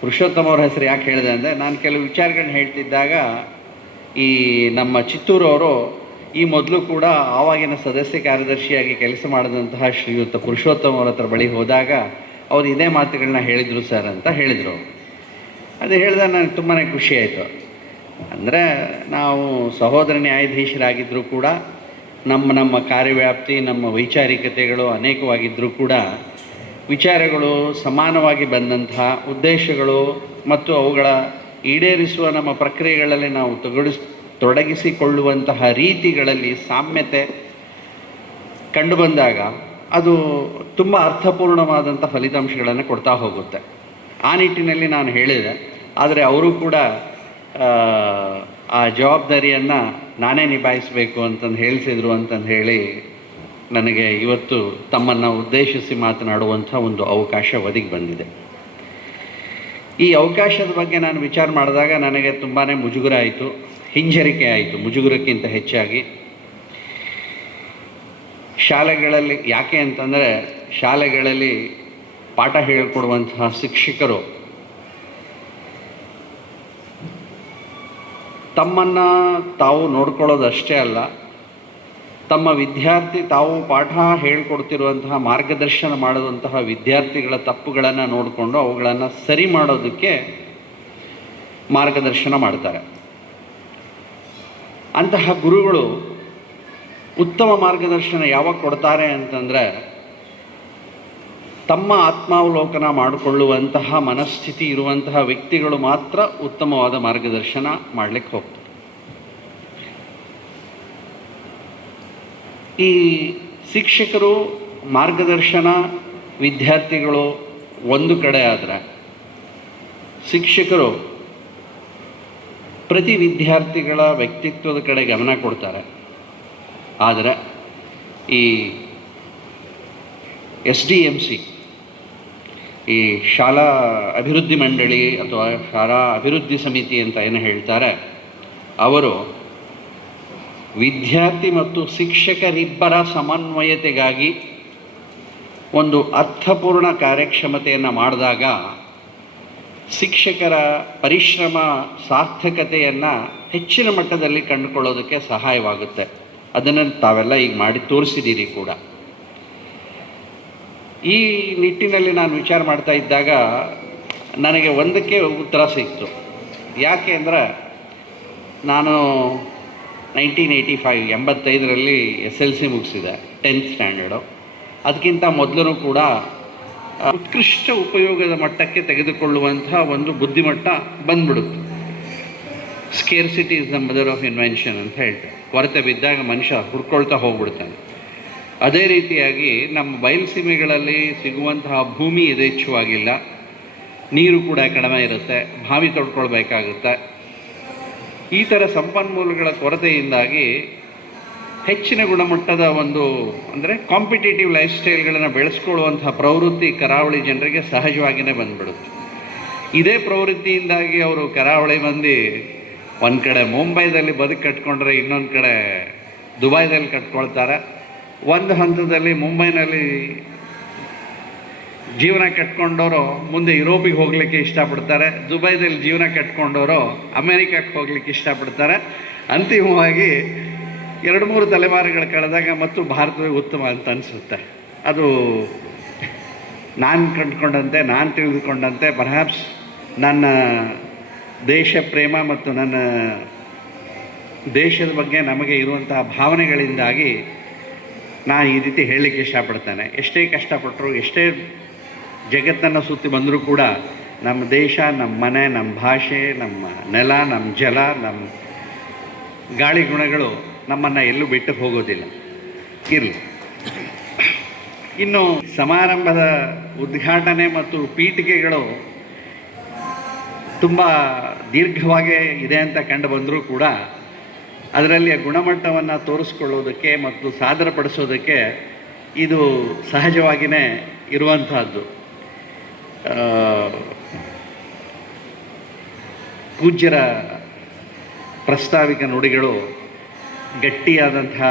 ಪುರುಷೋತ್ತಮ ಅವ್ರ ಹೆಸರು ಯಾಕೆ ಹೇಳಿದೆ ಅಂದರೆ, ನಾನು ಕೆಲವು ವಿಚಾರಗಳನ್ನ ಹೇಳ್ತಿದ್ದಾಗ ಈ ನಮ್ಮ ಚಿತ್ತೂರವರು ಈ ಮೊದಲು ಕೂಡ ಆವಾಗಿನ ಸದಸ್ಯ ಕಾರ್ಯದರ್ಶಿಯಾಗಿ ಕೆಲಸ ಮಾಡಿದಂತಹ ಶ್ರೀಯುತ ಪುರುಷೋತ್ತಮ ಅವರ ಹತ್ರ ಬಳಿ ಹೋದಾಗ ಅವ್ರು ಇದೇ ಮಾತುಗಳನ್ನ ಹೇಳಿದರು ಸರ್ ಅಂತ ಹೇಳಿದರು. ಅದು ಹೇಳಿದಾಗ ನನಗೆ ತುಂಬಾ ಖುಷಿ ಆಯಿತು. ಅಂದರೆ ನಾವು ಸಹೋದರ ನ್ಯಾಯಾಧೀಶರಾಗಿದ್ದರೂ ಕೂಡ ನಮ್ಮ ಕಾರ್ಯವ್ಯಾಪ್ತಿ, ನಮ್ಮ ವೈಚಾರಿಕತೆಗಳು ಅನೇಕವಾಗಿದ್ದರೂ ಕೂಡ ವಿಚಾರಗಳು ಸಮಾನವಾಗಿ ಬಂದಂತಹ ಉದ್ದೇಶಗಳು ಮತ್ತು ಅವುಗಳ ಈಡೇರಿಸುವ ನಮ್ಮ ಪ್ರಕ್ರಿಯೆಗಳಲ್ಲಿ ನಾವು ತೊಡಗಿಸಿಕೊಳ್ಳುವಂತಹ ರೀತಿಗಳಲ್ಲಿ ಸಾಮ್ಯತೆ ಕಂಡುಬಂದಾಗ ಅದು ತುಂಬ ಅರ್ಥಪೂರ್ಣವಾದಂಥ ಫಲಿತಾಂಶಗಳನ್ನು ಕೊಡ್ತಾ ಹೋಗುತ್ತೆ. ಆ ನಿಟ್ಟಿನಲ್ಲಿ ನಾನು ಹೇಳಿದೆ. ಆದರೆ ಅವರು ಕೂಡ ಆ ಜವಾಬ್ದಾರಿಯನ್ನು ನಾನೇ ನಿಭಾಯಿಸಬೇಕು ಅಂತಂದು ಹೇಳಿಸಿದರು ಅಂತಂದು ಹೇಳಿ ನನಗೆ ಇವತ್ತು ತಮ್ಮನ್ನು ಉದ್ದೇಶಿಸಿ ಮಾತನಾಡುವಂಥ ಒಂದು ಅವಕಾಶ ಒದಗಿ ಬಂದಿದೆ. ಈ ಅವಕಾಶದ ಬಗ್ಗೆ ನಾನು ವಿಚಾರ ಮಾಡಿದಾಗ ನನಗೆ ತುಂಬಾ ಮುಜುಗರ ಆಯಿತು, ಹಿಂಜರಿಕೆ ಆಯಿತು. ಮುಜುಗರಕ್ಕಿಂತ ಹೆಚ್ಚಾಗಿ ಶಾಲೆಗಳಲ್ಲಿ, ಯಾಕೆ ಅಂತಂದರೆ ಶಾಲೆಗಳಲ್ಲಿ ಪಾಠ ಹೇಳಿಕೊಡುವಂತಹ ಶಿಕ್ಷಕರು ತಮ್ಮನ್ನು ತಾವು ನೋಡ್ಕೊಳ್ಳೋದಷ್ಟೇ ಅಲ್ಲ, ತಮ್ಮ ವಿದ್ಯಾರ್ಥಿ ತಾವು ಪಾಠ ಹೇಳಿಕೊಡ್ತಿರುವಂತಹ ಮಾರ್ಗದರ್ಶನ ಮಾಡುವಂತಹ ವಿದ್ಯಾರ್ಥಿಗಳ ತಪ್ಪುಗಳನ್ನು ನೋಡಿಕೊಂಡು ಅವುಗಳನ್ನು ಸರಿ ಮಾಡೋದಕ್ಕೆ ಮಾರ್ಗದರ್ಶನ ಮಾಡ್ತಾರೆ. ಅಂತಹ ಗುರುಗಳು ಉತ್ತಮ ಮಾರ್ಗದರ್ಶನ ಯಾವಾಗ ಕೊಡ್ತಾರೆ ಅಂತಂದರೆ, ತಮ್ಮ ಆತ್ಮಾವಲೋಕನ ಮಾಡಿಕೊಳ್ಳುವಂತಹ ಮನಸ್ಥಿತಿ ಇರುವಂತಹ ವ್ಯಕ್ತಿಗಳು ಮಾತ್ರ ಉತ್ತಮವಾದ ಮಾರ್ಗದರ್ಶನ ಮಾಡಲಿಕ್ಕೆ ಹೋಗ್ತಾರೆ. ಈ ಶಿಕ್ಷಕರು ಮಾರ್ಗದರ್ಶನ, ವಿದ್ಯಾರ್ಥಿಗಳು ಒಂದು ಕಡೆ ಆದರೆ, ಶಿಕ್ಷಕರು ಪ್ರತಿ ವಿದ್ಯಾರ್ಥಿಗಳ ವ್ಯಕ್ತಿತ್ವದ ಕಡೆ ಗಮನ ಕೊಡ್ತಾರೆ. ಆದರೆ ಈ SDMC, ಈ ಶಾಲಾ ಅಭಿವೃದ್ಧಿ ಮಂಡಳಿ ಅಥವಾ ಶಾಲಾ ಅಭಿವೃದ್ಧಿ ಸಮಿತಿ ಅಂತ ಏನು ಹೇಳ್ತಾರೆ, ಅವರು ವಿದ್ಯಾರ್ಥಿ ಮತ್ತು ಶಿಕ್ಷಕರಿಬ್ಬರ ಸಮನ್ವಯತೆಗಾಗಿ ಒಂದು ಅರ್ಥಪೂರ್ಣ ಕಾರ್ಯಕ್ಷಮತೆಯನ್ನು ಮಾಡಿದಾಗ ಶಿಕ್ಷಕರ ಪರಿಶ್ರಮ ಸಾರ್ಥಕತೆಯನ್ನು ಹೆಚ್ಚಿನ ಮಟ್ಟದಲ್ಲಿ ಕಂಡುಕೊಳ್ಳೋದಕ್ಕೆ ಸಹಾಯವಾಗುತ್ತೆ. ಅದನ್ನು ತಾವೆಲ್ಲ ಈಗ ಮಾಡಿ ತೋರಿಸಿದ್ದೀರಿ ಕೂಡ. ಈ ನಿಟ್ಟಿನಲ್ಲಿ ನಾನು ವಿಚಾರ ಮಾಡ್ತಾ ಇದ್ದಾಗ ನನಗೆ ಒಂದಕ್ಕೆ ಉತ್ತರ ಸಿಕ್ತು. ಯಾಕೆ ಅಂದರೆ, ನಾನು 1985 SLC ಮುಗಿಸಿದೆ, 10th ಸ್ಟ್ಯಾಂಡರ್ಡು. ಅದಕ್ಕಿಂತ ಮೊದಲು ಕೂಡ ಉತ್ಕೃಷ್ಟ ಉಪಯೋಗದ ಮಟ್ಟಕ್ಕೆ ತೆಗೆದುಕೊಳ್ಳುವಂತಹ ಒಂದು ಬುದ್ಧಿಮಟ್ಟ ಬಂದ್ಬಿಡುತ್ತೆ. Scarcity is the mother of invention ಅಂತ ಹೇಳ್ತಾರೆ. ಕೊರತೆ ಬಿದ್ದಾಗ ಮನುಷ್ಯ ಹುಡ್ಕೊಳ್ತಾ ಹೋಗ್ಬಿಡ್ತಾನೆ. ಅದೇ ರೀತಿಯಾಗಿ ನಮ್ಮ ಬಯಲುಸೀಮೆಗಳಲ್ಲಿ ಸಿಗುವಂತಹ ಭೂಮಿ ಯಥೇಚ್ಛವಾಗಿಲ್ಲ, ನೀರು ಕೂಡ ಕಡಿಮೆ ಇರುತ್ತೆ, ಬಾವಿ ತೊಡ್ಕೊಳ್ಬೇಕಾಗುತ್ತೆ. ಈ ಥರ ಸಂಪನ್ಮೂಲಗಳ ಕೊರತೆಯಿಂದಾಗಿ ಹೆಚ್ಚಿನ ಗುಣಮಟ್ಟದ ಒಂದು ಅಂದರೆ ಕಾಂಪಿಟೇಟಿವ್ ಲೈಫ್ ಸ್ಟೈಲ್ಗಳನ್ನು ಬೆಳೆಸ್ಕೊಳ್ಳುವಂತಹ ಪ್ರವೃತ್ತಿ ಕರಾವಳಿ ಜನರಿಗೆ ಸಹಜವಾಗಿಯೇ ಬಂದ್ಬಿಡುತ್ತೆ. ಇದೇ ಪ್ರವೃತ್ತಿಯಿಂದಾಗಿ ಅವರು ಕರಾವಳಿ ಮಂದಿ ಒಂದು ಕಡೆ ಮುಂಬೈದಲ್ಲಿ ಬದುಕು ಕಟ್ಕೊಂಡ್ರೆ ಇನ್ನೊಂದು ಕಡೆ ದುಬೈದಲ್ಲಿ ಕಟ್ಕೊಳ್ತಾರೆ. ಒಂದು ಹಂತದಲ್ಲಿ ಮುಂಬೈನಲ್ಲಿ ಜೀವನ ಕಟ್ಕೊಂಡವರು ಮುಂದೆ ಯುರೋಪಿಗೆ ಹೋಗಲಿಕ್ಕೆ ಇಷ್ಟಪಡ್ತಾರೆ, ದುಬೈದಲ್ಲಿ ಜೀವನ ಕಟ್ಕೊಂಡವರು ಅಮೇರಿಕಕ್ಕೆ ಹೋಗಲಿಕ್ಕೆ ಇಷ್ಟಪಡ್ತಾರೆ. ಅಂತಿಮವಾಗಿ 2-3 ತಲೆಮಾರುಗಳು ಕಳೆದಾಗ ಮತ್ತು ಭಾರತವೇ ಉತ್ತಮ ಅಂತ ಅನಿಸುತ್ತೆ. ಅದು ನಾನು ಕಂಡುಕೊಂಡಂತೆ, ನಾನು ತಿಳಿದುಕೊಂಡಂತೆ ಪರ್ಹ್ಯಾಪ್ಸ್ ನನ್ನ ದೇಶ ಪ್ರೇಮ ಮತ್ತು ನನ್ನ ದೇಶದ ಬಗ್ಗೆ ನಮಗೆ ಇರುವಂತಹ ಭಾವನೆಗಳಿಂದಾಗಿ ನಾನು ಈ ರೀತಿ ಹೇಳಲಿಕ್ಕೆ ಇಷ್ಟಪಡ್ತೇನೆ. ಎಷ್ಟೇ ಕಷ್ಟಪಟ್ಟರು, ಎಷ್ಟೇ ಜಗತ್ತನ್ನು ಸುತ್ತಿ ಬಂದರೂ ಕೂಡ ನಮ್ಮ ದೇಶ, ನಮ್ಮ ಮನೆ, ನಮ್ಮ ಭಾಷೆ, ನಮ್ಮ ನೆಲ, ನಮ್ಮ ಜಲ, ನಮ್ಮ ಗಾಳಿ ಗುಣಗಳು ನಮ್ಮನ್ನು ಎಲ್ಲೂ ಬಿಟ್ಟು ಹೋಗೋದಿಲ್ಲ. ಇರಲಿ. ಇನ್ನು ಸಮಾರಂಭದ ಉದ್ಘಾಟನೆ ಮತ್ತು ಪೀಠಿಕೆಗಳು ತುಂಬ ದೀರ್ಘವಾಗಿ ಇದೆ ಅಂತ ಕಂಡು ಬಂದರೂ ಕೂಡ ಅದರಲ್ಲಿ ಗುಣಮಟ್ಟವನ್ನು ತೋರಿಸ್ಕೊಳ್ಳೋದಕ್ಕೆ ಮತ್ತು ಸಾದರಪಡಿಸೋದಕ್ಕೆ ಇದು ಸಹಜವಾಗಿಯೇ ಇರುವಂತಹದ್ದು. ಪೂಜ್ಯರ ಪ್ರಸ್ತಾವಿಕ ನುಡಿಗಳು ಗಟ್ಟಿಯಾದಂತಹ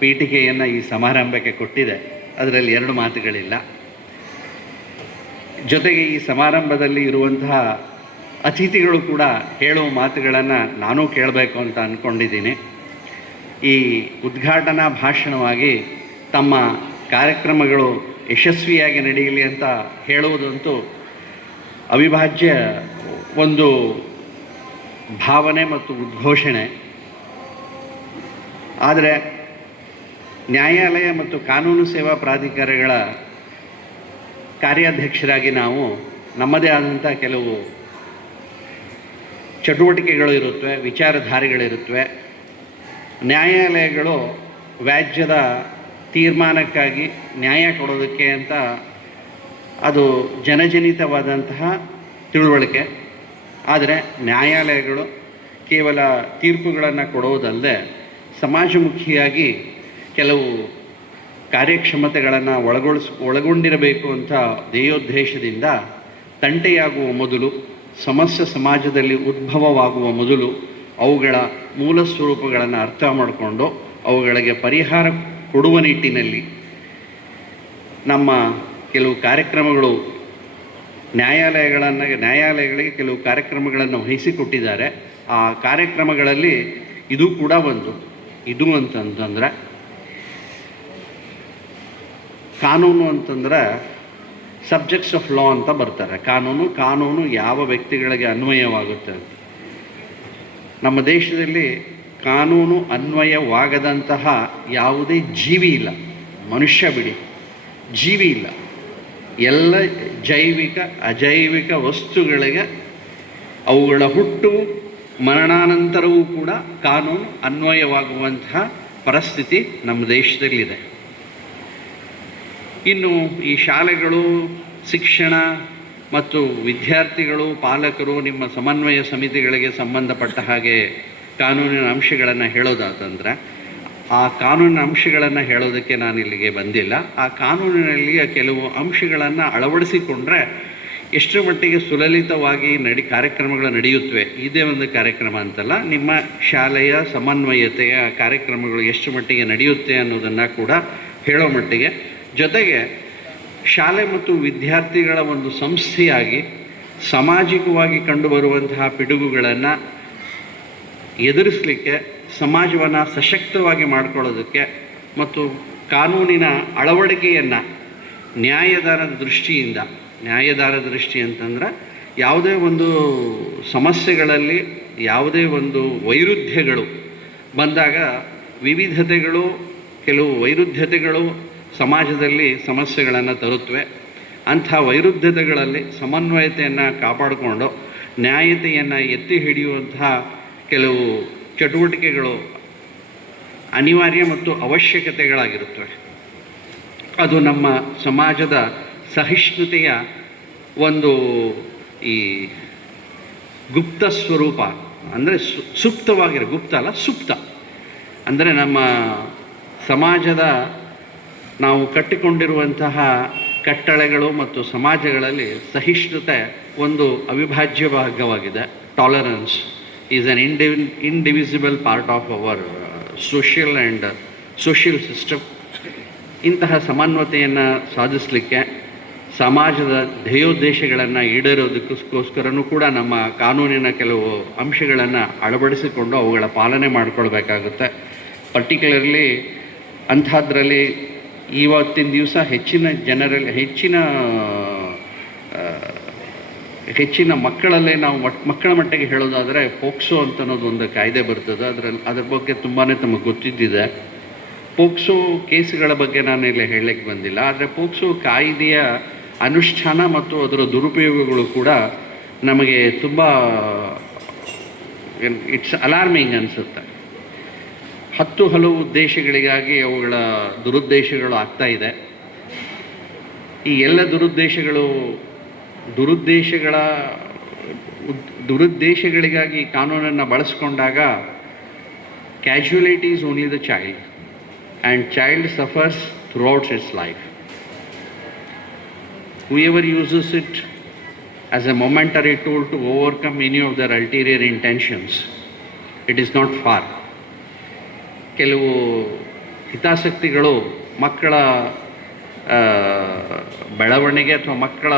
ಪೀಠಿಕೆಯನ್ನು ಈ ಸಮಾರಂಭಕ್ಕೆ ಕೊಟ್ಟಿದೆ. ಅದರಲ್ಲಿ ಎರಡು ಮಾತುಗಳಿಲ್ಲ. ಜೊತೆಗೆ ಈ ಸಮಾರಂಭದಲ್ಲಿ ಇರುವಂತಹ ಅತಿಥಿಗಳು ಕೂಡ ಹೇಳುವ ಮಾತುಗಳನ್ನು ನಾನೂ ಕೇಳಬೇಕು ಅಂತ ಅಂದ್ಕೊಂಡಿದ್ದೀನಿ. ಈ ಉದ್ಘಾಟನಾ ಭಾಷಣವಾಗಿ ತಮ್ಮ ಕಾರ್ಯಕ್ರಮಗಳು ಯಶಸ್ವಿಯಾಗಿ ನಡೆಯಲಿ ಅಂತ ಹೇಳುವುದಂತೂ ಅವಿಭಾಜ್ಯ ಒಂದು ಭಾವನೆ ಮತ್ತು ಉದ್ಘೋಷಣೆ. ಆದರೆ ನ್ಯಾಯಾಲಯ ಮತ್ತು ಕಾನೂನು ಸೇವಾ ಪ್ರಾಧಿಕಾರಗಳ ಕಾರ್ಯಾಧ್ಯಕ್ಷರಾಗಿ ನಾವು ನಮ್ಮದೇ ಆದಂಥ ಕೆಲವು ಚಟುವಟಿಕೆಗಳು ಇರುತ್ತವೆ, ವಿಚಾರಧಾರೆಗಳಿರುತ್ತವೆ. ನ್ಯಾಯಾಲಯಗಳು ವ್ಯಾಜ್ಯದ ತೀರ್ಮಾನಕ್ಕಾಗಿ ನ್ಯಾಯ ಕೊಡೋದಕ್ಕೆ ಅಂತ ಅದು ಜನಜನಿತವಾದಂತಹ ತಿಳುವಳಿಕೆ. ಆದರೆ ನ್ಯಾಯಾಲಯಗಳು ಕೇವಲ ತೀರ್ಪುಗಳನ್ನು ಕೊಡುವುದಲ್ಲದೆ ಸಮಾಜಮುಖಿಯಾಗಿ ಕೆಲವು ಕಾರ್ಯಕ್ಷಮತೆಗಳನ್ನು ಒಳಗೊಂಡಿರಬೇಕು ಅಂತ ಧ್ಯೇಯೋದ್ದೇಶದಿಂದ ತಂಟೆಯಾಗುವ ಮೊದಲು, ಸಮಸ್ಯೆ ಸಮಾಜದಲ್ಲಿ ಉದ್ಭವವಾಗುವ ಮೊದಲು ಅವುಗಳ ಮೂಲ ಸ್ವರೂಪಗಳನ್ನು ಅರ್ಥ ಮಾಡಿಕೊಂಡು ಅವುಗಳಿಗೆ ಪರಿಹಾರ ಕೊಡುವ ನಿಟ್ಟಿನಲ್ಲಿ ನಮ್ಮ ಕೆಲವು ಕಾರ್ಯಕ್ರಮಗಳು ನ್ಯಾಯಾಲಯಗಳಿಗೆ ಕೆಲವು ಕಾರ್ಯಕ್ರಮಗಳನ್ನು ವಹಿಸಿಕೊಟ್ಟಿದ್ದಾರೆ. ಆ ಕಾರ್ಯಕ್ರಮಗಳಲ್ಲಿ ಇದು ಕೂಡ ಒಂದು. ಇದು ಅಂತಂದ್ರೆ ಕಾನೂನು ಅಂತಂದ್ರೆ ಸಬ್ಜೆಕ್ಟ್ಸ್ ಆಫ್ ಲಾ ಅಂತ ಬರ್ತಾರೆ. ಕಾನೂನು ಯಾವ ವ್ಯಕ್ತಿಗಳಿಗೆ ಅನ್ವಯವಾಗುತ್ತೆ ಅಂತ. ನಮ್ಮ ದೇಶದಲ್ಲಿ ಕಾನೂನು ಅನ್ವಯವಾಗದಂತಹ ಯಾವುದೇ ಜೀವಿ ಇಲ್ಲ. ಮನುಷ್ಯ ಬಿಡಿ, ಜೀವಿ ಇಲ್ಲ. ಎಲ್ಲ ಜೈವಿಕ ಅಜೈವಿಕ ವಸ್ತುಗಳಿಗೆ ಅವುಗಳ ಹುಟ್ಟು ಮರಣಾನಂತರವೂ ಕೂಡ ಕಾನೂನು ಅನ್ವಯವಾಗುವಂತಹ ಪರಿಸ್ಥಿತಿ ನಮ್ಮ ದೇಶದಲ್ಲಿದೆ. ಇನ್ನು ಈ ಶಾಲೆಗಳು, ಶಿಕ್ಷಣ ಮತ್ತು ವಿದ್ಯಾರ್ಥಿಗಳು, ಪಾಲಕರು, ನಿಮ್ಮ ಸಮನ್ವಯ ಸಮಿತಿಗಳಿಗೆ ಸಂಬಂಧಪಟ್ಟ ಹಾಗೆ ಕಾನೂನಿನ ಅಂಶಗಳನ್ನು ಹೇಳೋದಾತಂದ್ರೆ ಆ ಕಾನೂನಿನ ಅಂಶಗಳನ್ನು ಹೇಳೋದಕ್ಕೆ ನಾನು ಇಲ್ಲಿಗೆ ಬಂದಿಲ್ಲ. ಆ ಕಾನೂನಿನಲ್ಲಿ ಕೆಲವು ಅಂಶಗಳನ್ನು ಅಳವಡಿಸಿಕೊಂಡ್ರೆ ಎಷ್ಟರ ಮಟ್ಟಿಗೆ ಸುಲಲಿತವಾಗಿ ಕಾರ್ಯಕ್ರಮಗಳು ನಡೆಯುತ್ತವೆ. ಇದೇ ಒಂದು ಕಾರ್ಯಕ್ರಮ ಅಂತಲ್ಲ, ನಿಮ್ಮ ಶಾಲೆಯ ಸಮನ್ವಯತೆಯ ಕಾರ್ಯಕ್ರಮಗಳು ಎಷ್ಟು ಮಟ್ಟಿಗೆ ನಡೆಯುತ್ತೆ ಅನ್ನೋದನ್ನು ಕೂಡ ಹೇಳೋ ಮಟ್ಟಿಗೆ, ಜೊತೆಗೆ ಶಾಲೆ ಮತ್ತು ವಿದ್ಯಾರ್ಥಿಗಳ ಒಂದು ಸಂಸ್ಥೆಯಾಗಿ ಸಾಮಾಜಿಕವಾಗಿ ಕಂಡುಬರುವಂತಹ ಪಿಡುಗುಗಳನ್ನು ಎದುರಿಸಲಿಕ್ಕೆ, ಸಮಾಜವನ್ನು ಸಶಕ್ತವಾಗಿ ಮಾಡಿಕೊಳ್ಳೋದಕ್ಕೆ ಮತ್ತು ಕಾನೂನಿನ ಅಳವಡಿಕೆಯನ್ನು ನ್ಯಾಯದಾನದ ದೃಷ್ಟಿ ಅಂತಂದ್ರೆ ಯಾವುದೇ ಒಂದು ಸಮಸ್ಯೆಗಳಲ್ಲಿ ಯಾವುದೇ ಒಂದು ವೈರುಧ್ಯಗಳು ಬಂದಾಗ ಕೆಲವು ವೈರುಧ್ಯತೆಗಳು ಸಮಾಜದಲ್ಲಿ ಸಮಸ್ಯೆಗಳನ್ನು ತರುತ್ತವೆ. ಅಂಥ ವೈರುಧ್ಯತೆಗಳಲ್ಲಿ ಸಮನ್ವಯತೆಯನ್ನು ಕಾಪಾಡಿಕೊಂಡು ನ್ಯಾಯತೆಯನ್ನು ಎತ್ತಿ ಹಿಡಿಯುವಂತಹ ಕೆಲವು ಚಟುವಟಿಕೆಗಳು ಅನಿವಾರ್ಯ ಮತ್ತು ಅವಶ್ಯಕತೆಗಳಾಗಿರುತ್ತವೆ. ಅದು ನಮ್ಮ ಸಮಾಜದ ಸಹಿಷ್ಣುತೆಯ ಒಂದು ಈ ಗುಪ್ತ ಸ್ವರೂಪ. ಅಂದರೆ ಗುಪ್ತ ಅಲ್ಲ, ಸುಪ್ತ. ಅಂದರೆ ನಮ್ಮ ಸಮಾಜದ ನಾವು ಕಟ್ಟಿಕೊಂಡಿರುವಂತಹ ಕಟ್ಟಳೆಗಳು ಮತ್ತು ಸಮಾಜಗಳಲ್ಲಿ ಸಹಿಷ್ಣುತೆ ಒಂದು ಅವಿಭಾಜ್ಯ ಭಾಗವಾಗಿದೆ. Tolerance is an indivisible part of our social system. ಇಂತಹ ಸಮನ್ವತೆಯನ್ನು ಸಾಧಿಸಲಿಕ್ಕೆ, ಸಮಾಜದ ಧ್ಯೇಯೋದ್ದೇಶಗಳನ್ನು ಈಡೇರೋದಕ್ಕೋಸ್ಕರನೂ ಕೂಡ ನಮ್ಮ ಕಾನೂನಿನ ಕೆಲವು ಅಂಶಗಳನ್ನು ಅಳವಡಿಸಿಕೊಂಡು ಅವುಗಳ ಪಾಲನೆ ಮಾಡಿಕೊಳ್ಬೇಕಾಗುತ್ತೆ. ಪರ್ಟಿಕ್ಯುಲರ್ಲಿ ಅಂಥದ್ರಲ್ಲಿ ಹೆಚ್ಚಿನ ಹೆಚ್ಚಿನ ಮಕ್ಕಳಲ್ಲೇ ನಾವು ಮಕ್ಕಳ ಮಟ್ಟಿಗೆ ಹೇಳೋದಾದರೆ ಪೋಕ್ಸೋ ಅಂತ ಅನ್ನೋದು ಒಂದು ಕಾಯ್ದೆ ಬರ್ತದೆ. ಅದ್ರ ಬಗ್ಗೆ ತುಂಬಾ ತಮಗೆ ಗೊತ್ತಿದ್ದಿದೆ. ಪೋಕ್ಸೋ ಕೇಸುಗಳ ಬಗ್ಗೆ ನಾನು ಇಲ್ಲಿ ಹೇಳಲಿಕ್ಕೆ ಬಂದಿಲ್ಲ. ಆದರೆ ಪೋಕ್ಸೋ ಕಾಯ್ದೆಯ ಅನುಷ್ಠಾನ ಮತ್ತು ಅದರ ದುರುಪಯೋಗಗಳು ಕೂಡ ನಮಗೆ ತುಂಬ ಇಟ್ಸ್ ಅಲಾರ್ಮಿಂಗ್ ಅನಿಸುತ್ತೆ. ಹಲವು ಉದ್ದೇಶಗಳಿಗಾಗಿ ಅವುಗಳ ದುರುದ್ದೇಶಗಳು ಆಗ್ತಾ ಇದೆ. ಈ ಎಲ್ಲ ದುರುದ್ದೇಶಗಳಿಗಾಗಿ ಕಾನೂನನ್ನು ಬಳಸ್ಕೊಂಡಾಗ casualty is only the child and child suffers throughout its life. Whoever uses it as a momentary tool to overcome any of their ulterior intentions, it is not far. ಕೆಲವು ಹಿತಾಸಕ್ತಿಗಳು ಮಕ್ಕಳ ಬೆಳವಣಿಗೆ ಅಥವಾ ಮಕ್ಕಳ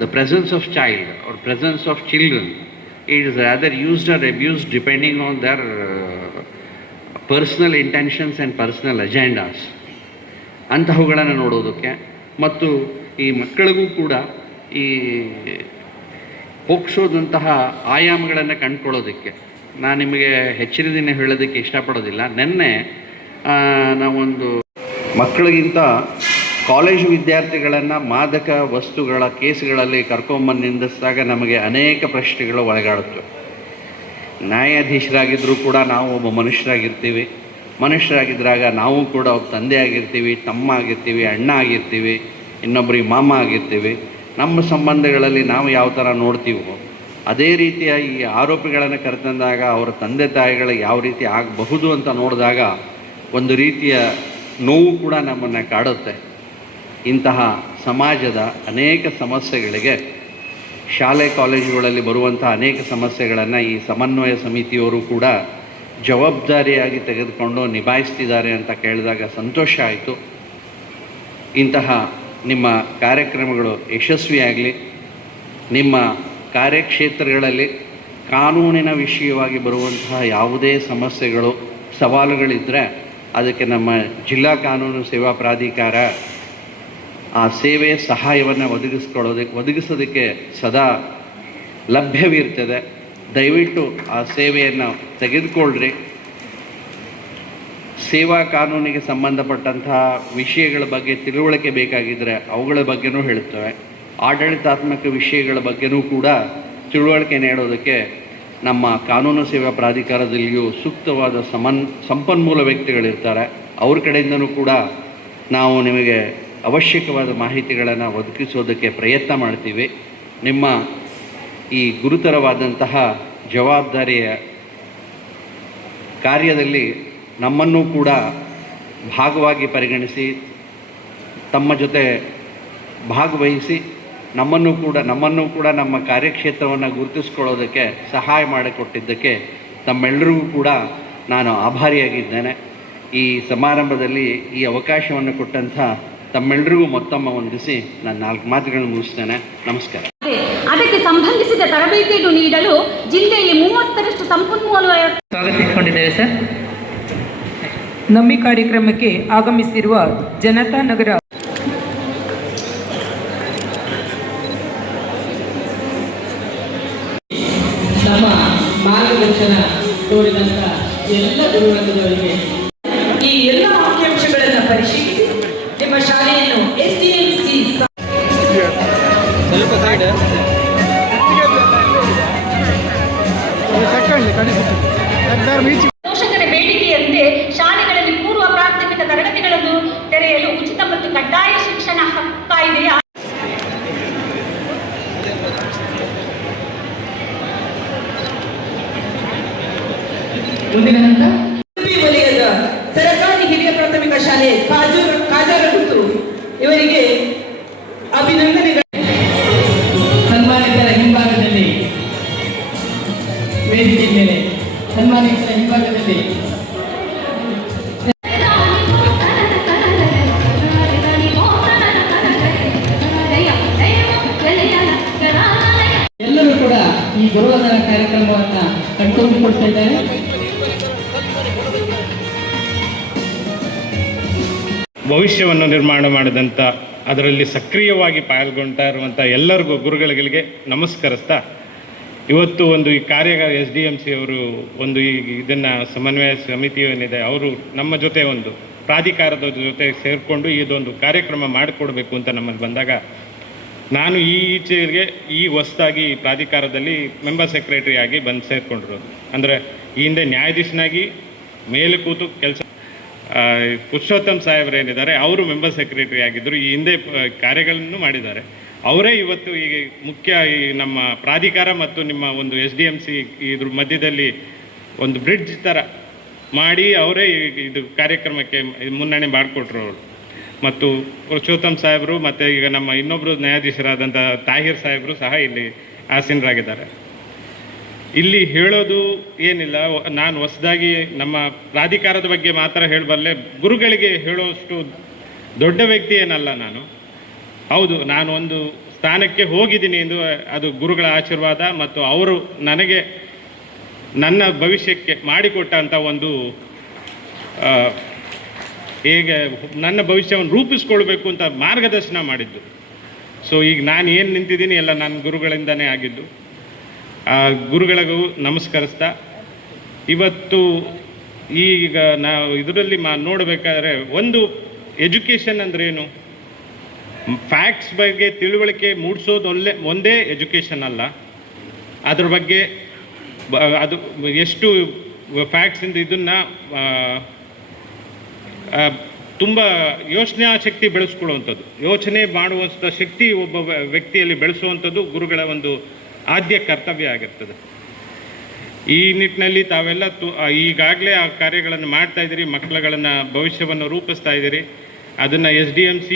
the presence of child or presence of children, it is rather used or abused depending on their personal intentions and personal agendas. ಅಂತಹವುಗಳನ್ನು ನೋಡೋದಕ್ಕೆ ಮತ್ತು ಈ ಮಕ್ಕಳಿಗೂ ಕೂಡ ಈ ಪೋಕ್ಸೋದಂತಹ ಆಯಾಮಗಳನ್ನು ಕಂಡುಕೊಳ್ಳೋದಕ್ಕೆ ನಾನು ನಿಮಗೆ ಹೆಚ್ಚಿನ ದಿನ ಹೇಳೋದಕ್ಕೆ ಇಷ್ಟಪಡೋದಿಲ್ಲ. ನಿನ್ನೆ ನಾವೊಂದು ಮಕ್ಕಳಿಗಿಂತ ಕಾಲೇಜು ವಿದ್ಯಾರ್ಥಿಗಳನ್ನು ಮಾದಕ ವಸ್ತುಗಳ ಕೇಸುಗಳಲ್ಲಿ ಕರ್ಕೊಂಬಂದು ನಿಂದಿಸಿದಾಗ ನಮಗೆ ಅನೇಕ ಪ್ರಶ್ನೆಗಳು ಒಳಗಾಡುತ್ತವೆ. ನ್ಯಾಯಾಧೀಶರಾಗಿದ್ದರೂ ಕೂಡ ನಾವು ಒಬ್ಬ ಮನುಷ್ಯರಾಗಿರ್ತೀವಿ. ಮನುಷ್ಯರಾಗಿದ್ದಾಗ ನಾವು ಕೂಡ ಒಬ್ಬ ತಂದೆ ಆಗಿರ್ತೀವಿ, ತಮ್ಮ ಆಗಿರ್ತೀವಿ, ಅಣ್ಣ ಆಗಿರ್ತೀವಿ, ಇನ್ನೊಬ್ಬರಿಗೆ ಮಾಮ ಆಗಿರ್ತೀವಿ. ನಮ್ಮ ಸಂಬಂಧಗಳಲ್ಲಿ ನಾವು ಯಾವ ಥರ ನೋಡ್ತೀವೋ ಅದೇ ರೀತಿಯ ಈ ಆರೋಪಿಗಳನ್ನು ಕರೆತಂದಾಗ ಅವರ ತಂದೆ ತಾಯಿಗಳಿಗೆ ಯಾವ ರೀತಿ ಆಗಬಹುದು ಅಂತ ನೋಡಿದಾಗ ಒಂದು ರೀತಿಯ ನೋವು ಕೂಡ ನಮ್ಮನ್ನು ಕಾಡುತ್ತೆ. ಇಂತಹ ಸಮಾಜದ ಅನೇಕ ಸಮಸ್ಯೆಗಳಿಗೆ ಶಾಲೆ ಕಾಲೇಜುಗಳಲ್ಲಿ ಬರುವಂಥ ಅನೇಕ ಸಮಸ್ಯೆಗಳನ್ನು ಈ ಸಮನ್ವಯ ಸಮಿತಿಯವರು ಕೂಡ ಜವಾಬ್ದಾರಿಯಾಗಿ ತೆಗೆದುಕೊಂಡು ನಿಭಾಯಿಸ್ತಿದ್ದಾರೆ ಅಂತ ಕೇಳಿದಾಗ ಸಂತೋಷ ಆಯಿತು. ಇಂತಹ ನಿಮ್ಮ ಕಾರ್ಯಕ್ರಮಗಳು ಯಶಸ್ವಿಯಾಗಲಿ. ನಿಮ್ಮ ಕಾರ್ಯಕ್ಷೇತ್ರಗಳಲ್ಲಿ ಕಾನೂನಿನ ವಿಷಯವಾಗಿ ಬರುವಂತಹ ಯಾವುದೇ ಸಮಸ್ಯೆಗಳು ಸವಾಲುಗಳಿದ್ದರೆ ಅದಕ್ಕೆ ನಮ್ಮ ಜಿಲ್ಲಾ ಕಾನೂನು ಸೇವಾ ಪ್ರಾಧಿಕಾರ ಆ ಸೇವೆ ಸಹಾಯವನ್ನು ಒದಗಿಸೋದಕ್ಕೆ ಸದಾ ಲಭ್ಯವಿರ್ತದೆ. ದಯವಿಟ್ಟು ಆ ಸೇವೆಯನ್ನು ತೆಗೆದುಕೊಳ್ಳ್ರಿ. ಸೇವಾ ಕಾನೂನಿಗೆ ಸಂಬಂಧಪಟ್ಟಂತಹ ವಿಷಯಗಳ ಬಗ್ಗೆ ತಿಳುವಳಿಕೆ ಬೇಕಾಗಿದ್ದರೆ ಅವುಗಳ ಬಗ್ಗೆನೂ ಹೇಳುತ್ತವೆ. ಆಡಳಿತಾತ್ಮಕ ವಿಷಯಗಳ ಬಗ್ಗೆನೂ ಕೂಡ ತಿಳುವಳಿಕೆ ನೀಡೋದಕ್ಕೆ ನಮ್ಮ ಕಾನೂನು ಸೇವಾ ಪ್ರಾಧಿಕಾರದಲ್ಲಿಯೂ ಸೂಕ್ತವಾದ ಸಂಪನ್ಮೂಲ ವ್ಯಕ್ತಿಗಳಿರ್ತಾರೆ. ಅವ್ರ ಕಡೆಯಿಂದನೂ ಕೂಡ ನಾವು ನಿಮಗೆ ಅವಶ್ಯಕವಾದ ಮಾಹಿತಿಗಳನ್ನು ಒದಗಿಸೋದಕ್ಕೆ ಪ್ರಯತ್ನ ಮಾಡ್ತೀವಿ. ನಿಮ್ಮ ಈ ಗುರುತರವಾದಂತಹ ಜವಾಬ್ದಾರಿಯ ಕಾರ್ಯದಲ್ಲಿ ನಮ್ಮನ್ನು ಕೂಡ ಭಾಗವಾಗಿ ಪರಿಗಣಿಸಿ ತಮ್ಮ ಜೊತೆ ಭಾಗವಹಿಸಿ ನಮ್ಮನ್ನು ಕೂಡ ನಮ್ಮ ಕಾರ್ಯಕ್ಷೇತ್ರವನ್ನು ಗುರುತಿಸ್ಕೊಳ್ಳೋದಕ್ಕೆ ಸಹಾಯ ಮಾಡಿಕೊಟ್ಟಿದ್ದಕ್ಕೆ ತಮ್ಮೆಲ್ಲರಿಗೂ ಕೂಡ ನಾನು ಆಭಾರಿಯಾಗಿದ್ದೇನೆ. ಈ ಸಮಾರಂಭದಲ್ಲಿ ಈ ಅವಕಾಶವನ್ನು ಕೊಟ್ಟಂಥ ತಮ್ಮೆಲ್ಲರಿಗೂ ಮತ್ತೊಮ್ಮ ವಂದಿಸಿ ನಾನು 4 ಮಾತುಗಳನ್ನು ಮುಗಿಸ್ತೇನೆ. ನಮಸ್ಕಾರ. ಅದಕ್ಕೆ ಸಂಬಂಧಿಸಿದ ತರಬೇತಿಯನ್ನು ನೀಡಲು ಜಿಲ್ಲೆಯಲ್ಲಿ 30ರಷ್ಟು ಸಂಪನ್ಮೂಲ ಸ್ವಾಗತಿಸಿಕೊಂಡಿದ್ದೇವೆ ಸರ್. ನಮ್ಮ ಕಾರ್ಯಕ್ರಮಕ್ಕೆ ಆಗಮಿಸಿರುವ ಜನತಾ ನಗರ ನಮ್ಮ ಮಾರ್ಗದರ್ಶನ ತೋರಿದಂಥ ಎಲ್ಲ ಗುರುವರ್ಗದವರಿಗೆ ಈ ಎಲ್ಲ ಅಂಕಿಅಂಶಗಳನ್ನು ಪರಿಶೀಲಿಸಿ ನಿಮ್ಮ ಶಾಲೆಯನ್ನು SDMC ಪೋಷಕರ ಬೇಡಿಕೆಯಂತೆ ಶಾಲೆಗಳಲ್ಲಿ ಪೂರ್ವ ಪ್ರಾಥಮಿಕ ತರಗತಿಗಳನ್ನು ತೆರೆಯಲು ಉಚಿತ ಮತ್ತು ಕಡ್ಡಾಯ ಶಿಕ್ಷಣ ಕಾಯ್ದೆಯ ಉಡುಪಿ ವಲಯದ ಸರ್ಕಾರಿ ಹಿರಿಯ ಪ್ರಾಥಮಿಕ ಶಾಲೆ ಕಾಜಾರಗುತ್ತು ಇವರಿಗೆ ಅಭಿನಂದನೆಗಳು. ಸನ್ಮಾನಿತರ ಹಿಂಭಾಗದಲ್ಲಿ ವೇದಿಕೆ ಮೇಲೆ ಸನ್ಮಾನಿತರ ಹಿಂಭಾಗದಲ್ಲಿ ಎಲ್ಲರೂ ಕೂಡ ಈ ಗುರುವಂದನ ಕಾರ್ಯಕ್ರಮವನ್ನು ಕಣ್ತುಂಬಿಕೊಳ್ತಾ ಇದ್ದಾರೆ. ಭವಿಷ್ಯವನ್ನು ನಿರ್ಮಾಣ ಮಾಡಿದಂಥ ಅದರಲ್ಲಿ ಸಕ್ರಿಯವಾಗಿ ಪಾಲ್ಗೊಳ್ತಾ ಇರುವಂಥ ಎಲ್ಲರಿಗೂ ಗುರುಗಳಿಗೆ ನಮಸ್ಕರಿಸ್ತಾ, ಇವತ್ತು ಒಂದು ಈ ಕಾರ್ಯ SDMC ಅವರು ಒಂದು ಇದನ್ನು ಸಮನ್ವಯ ಸಮಿತಿ ಏನಿದೆ ಅವರು ನಮ್ಮ ಜೊತೆ ಒಂದು ಪ್ರಾಧಿಕಾರದ ಜೊತೆ ಸೇರಿಕೊಂಡು ಇದೊಂದು ಕಾರ್ಯಕ್ರಮ ಮಾಡಿಕೊಡ್ಬೇಕು ಅಂತ ನಮ್ಮಲ್ಲಿ ಬಂದಾಗ, ನಾನು ಈಚೆಗೆ ಹೊಸದಾಗಿ ಪ್ರಾಧಿಕಾರದಲ್ಲಿ ಮೆಂಬರ್ ಸೆಕ್ರೆಟರಿ ಆಗಿ ಬಂದು ಸೇರಿಕೊಂಡಿರೋದು. ಅಂದರೆ ಈ ಹಿಂದೆ ನ್ಯಾಯಾಧೀಶನಾಗಿ ಮೇಲೆ ಕೂತು ಕೆಲಸ ಪುರುಷೋತ್ತಮ್ ಸಾಹೇಬ್ರೇನಿದ್ದಾರೆ ಅವರು ಮೆಂಬರ್ ಸೆಕ್ರೆಟರಿ ಆಗಿದ್ದರು, ಈ ಹಿಂದೆ ಕಾರ್ಯಗಳನ್ನು ಮಾಡಿದ್ದಾರೆ. ಅವರೇ ಇವತ್ತು ಈಗ ಮುಖ್ಯ ಈ ನಮ್ಮ ಪ್ರಾಧಿಕಾರ ಮತ್ತು ನಿಮ್ಮ ಒಂದು SDMC ಇದ್ರ ಮಧ್ಯದಲ್ಲಿ ಒಂದು ಬ್ರಿಡ್ಜ್ ಥರ ಮಾಡಿ ಅವರೇ ಇದು ಕಾರ್ಯಕ್ರಮಕ್ಕೆ ಮುನ್ನಡೆ ಮಾಡಿಕೊಟ್ರು ಅವರು. ಮತ್ತು ಪುರುಷೋತ್ತಮ್ ಸಾಹೇಬರು ಮತ್ತು ಈಗ ನಮ್ಮ ಇನ್ನೊಬ್ಬರು ನ್ಯಾಯಾಧೀಶರಾದಂಥ ತಾಹಿರ್ ಸಾಹೇಬರು ಸಹ ಇಲ್ಲಿ ಆಸೀನರಾಗಿದ್ದಾರೆ. ಇಲ್ಲಿ ಹೇಳೋದು ಏನಿಲ್ಲ, ನಾನು ಹೊಸದಾಗಿ ನಮ್ಮ ಪ್ರಾಧಿಕಾರದ ಬಗ್ಗೆ ಮಾತ್ರ ಹೇಳಬಲ್ಲೆ, ಗುರುಗಳಿಗೆ ಹೇಳೋಷ್ಟು ದೊಡ್ಡ ವ್ಯಕ್ತಿ ಏನಲ್ಲ ನಾನು. ಹೌದು, ನಾನು ಒಂದು ಸ್ಥಾನಕ್ಕೆ ಹೋಗಿದ್ದೀನಿ ಎಂದು ಅದು ಗುರುಗಳ ಆಶೀರ್ವಾದ ಮತ್ತು ಅವರು ನನಗೆ ನನ್ನ ಭವಿಷ್ಯಕ್ಕೆ ಮಾಡಿಕೊಟ್ಟಂಥ ಒಂದು ಹೇಗೆ ನನ್ನ ಭವಿಷ್ಯವನ್ನು ರೂಪಿಸ್ಕೊಳ್ಬೇಕು ಅಂತ ಮಾರ್ಗದರ್ಶನ ಮಾಡಿದ್ದು. ಸೊ ಈಗ ನಾನು ಏನು ನಿಂತಿದ್ದೀನಿ ಎಲ್ಲ ನನ್ನ ಗುರುಗಳಿಂದನೇ ಆಗಿದ್ದು. ಆ ಗುರುಗಳಿಗೂ ನಮಸ್ಕರಿಸ್ತಾ, ಇವತ್ತು ಈಗ ನಾವು ಇದರಲ್ಲಿ ನೋಡಬೇಕಾದ್ರೆ ಒಂದು ಎಜುಕೇಷನ್ ಅಂದರೆ ಏನು, ಫ್ಯಾಕ್ಟ್ಸ್ ಬಗ್ಗೆ ತಿಳುವಳಿಕೆ ಮೂಡಿಸೋದು ಒಂದೇ ಎಜುಕೇಷನ್ ಅಲ್ಲ, ಅದ್ರ ಬಗ್ಗೆ ಅದು ಎಷ್ಟು ಫ್ಯಾಕ್ಟ್ಸಿಂದ ಇದನ್ನು ತುಂಬ ಯೋಚನಾ ಶಕ್ತಿ ಬೆಳೆಸ್ಕೊಳ್ಳುವಂಥದ್ದು, ಯೋಚನೆ ಮಾಡುವಂಥ ಶಕ್ತಿ ಒಬ್ಬ ವ್ಯಕ್ತಿಯಲ್ಲಿ ಬೆಳೆಸುವಂಥದ್ದು ಗುರುಗಳ ಒಂದು ಆದ್ಯ ಕರ್ತವ್ಯ ಆಗಿರ್ತದೆ. ಈ ನಿಟ್ಟಿನಲ್ಲಿ ತಾವೆಲ್ಲ ಈಗಾಗಲೇ ಆ ಕಾರ್ಯಗಳನ್ನು ಮಾಡ್ತಾ ಇದ್ದೀರಿ, ಮಕ್ಕಳುಗಳನ್ನು ಭವಿಷ್ಯವನ್ನು ರೂಪಿಸ್ತಾ ಇದ್ದೀರಿ. ಅದನ್ನು SDMC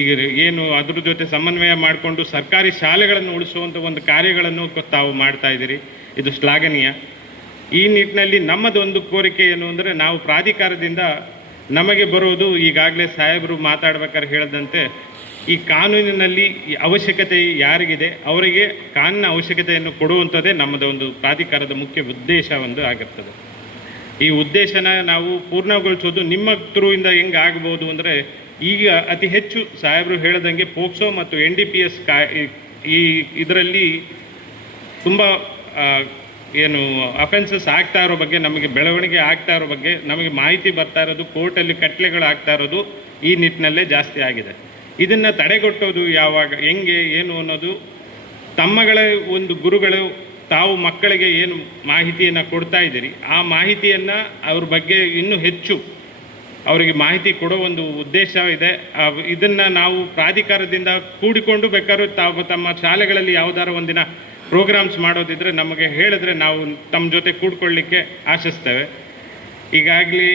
ಈಗ ಏನು ಅದ್ರ ಜೊತೆ ಸಮನ್ವಯ ಮಾಡಿಕೊಂಡು ಸರ್ಕಾರಿ ಶಾಲೆಗಳನ್ನು ಉಳಿಸುವಂಥ ಒಂದು ಕಾರ್ಯಗಳನ್ನು ತಾವು ಮಾಡ್ತಾ ಇದ್ದೀರಿ, ಇದು ಶ್ಲಾಘನೀಯ. ಈ ನಿಟ್ಟಿನಲ್ಲಿ ನಮ್ಮದೊಂದು ಕೋರಿಕೆ ಏನು ಅಂದರೆ, ನಾವು ಪ್ರಾಧಿಕಾರದಿಂದ ನಮಗೆ ಬರೋದು ಈಗಾಗಲೇ ಸಾಹೇಬರು ಮಾತಾಡ್ಬೇಕಾದ್ರೆ ಹೇಳಿದಂತೆ, ಈ ಕಾನೂನಿನಲ್ಲಿ ಅವಶ್ಯಕತೆ ಯಾರಿಗಿದೆ ಅವರಿಗೆ ಕಾನೂನಿನ ಅವಶ್ಯಕತೆಯನ್ನು ಕೊಡುವಂಥದ್ದೇ ನಮ್ಮದೊಂದು ಪ್ರಾಧಿಕಾರದ ಮುಖ್ಯ ಉದ್ದೇಶ ಒಂದು ಆಗಿರ್ತದೆ. ಈ ಉದ್ದೇಶನ ನಾವು ಪೂರ್ಣಗೊಳಿಸೋದು ನಿಮ್ಮ ಥ್ರೂಯಿಂದ ಹೆಂಗೆ ಆಗ್ಬೋದು ಅಂದರೆ, ಈಗ ಅತಿ ಹೆಚ್ಚು ಸಾಹೇಬರು ಹೇಳ್ದಂಗೆ ಪೋಕ್ಸೋ ಮತ್ತು NDPS ಈ ಇದರಲ್ಲಿ ತುಂಬ ಏನು ಅಫೆನ್ಸಸ್ ಆಗ್ತಾ ಇರೋ ಬಗ್ಗೆ, ನಮಗೆ ಬೆಳವಣಿಗೆ ಆಗ್ತಾ ಇರೋ ಬಗ್ಗೆ ನಮಗೆ ಮಾಹಿತಿ ಬರ್ತಾ ಇರೋದು, ಕೋರ್ಟಲ್ಲಿ ಕಟ್ಲೆಗಳು ಆಗ್ತಾ ಇರೋದು ಈ ನಿಟ್ಟಿನಲ್ಲೇ ಜಾಸ್ತಿ ಆಗಿದೆ. ಇದನ್ನು ತಡೆಗಟ್ಟೋದು ಯಾವಾಗ, ಹೆಂಗೆ, ಏನು ಅನ್ನೋದು ತಮ್ಮಗಳ ಒಂದು ಗುರುಗಳು ತಾವು ಮಕ್ಕಳಿಗೆ ಏನು ಮಾಹಿತಿಯನ್ನು ಕೊಡ್ತಾ ಇದ್ದೀರಿ, ಆ ಮಾಹಿತಿಯನ್ನು ಅವ್ರ ಬಗ್ಗೆ ಇನ್ನೂ ಹೆಚ್ಚು ಅವರಿಗೆ ಮಾಹಿತಿ ಕೊಡೋ ಒಂದು ಉದ್ದೇಶ ಇದೆ. ಇದನ್ನು ನಾವು ಪ್ರಾಧಿಕಾರದಿಂದ ಕೂಡಿಕೊಂಡು ಬೇಕಾದ್ರೂ ತಮ್ಮ ಶಾಲೆಗಳಲ್ಲಿ ಯಾವುದಾದ್ರು ಒಂದಿನ ಪ್ರೋಗ್ರಾಮ್ಸ್ ಮಾಡೋದಿದ್ರೆ ನಮಗೆ ಹೇಳಿದ್ರೆ ನಾವು ತಮ್ಮ ಜೊತೆ ಕೂಡ್ಕೊಳ್ಳಿಕ್ಕೆ ಆಶಿಸ್ತೇವೆ. ಈಗಾಗಲೇ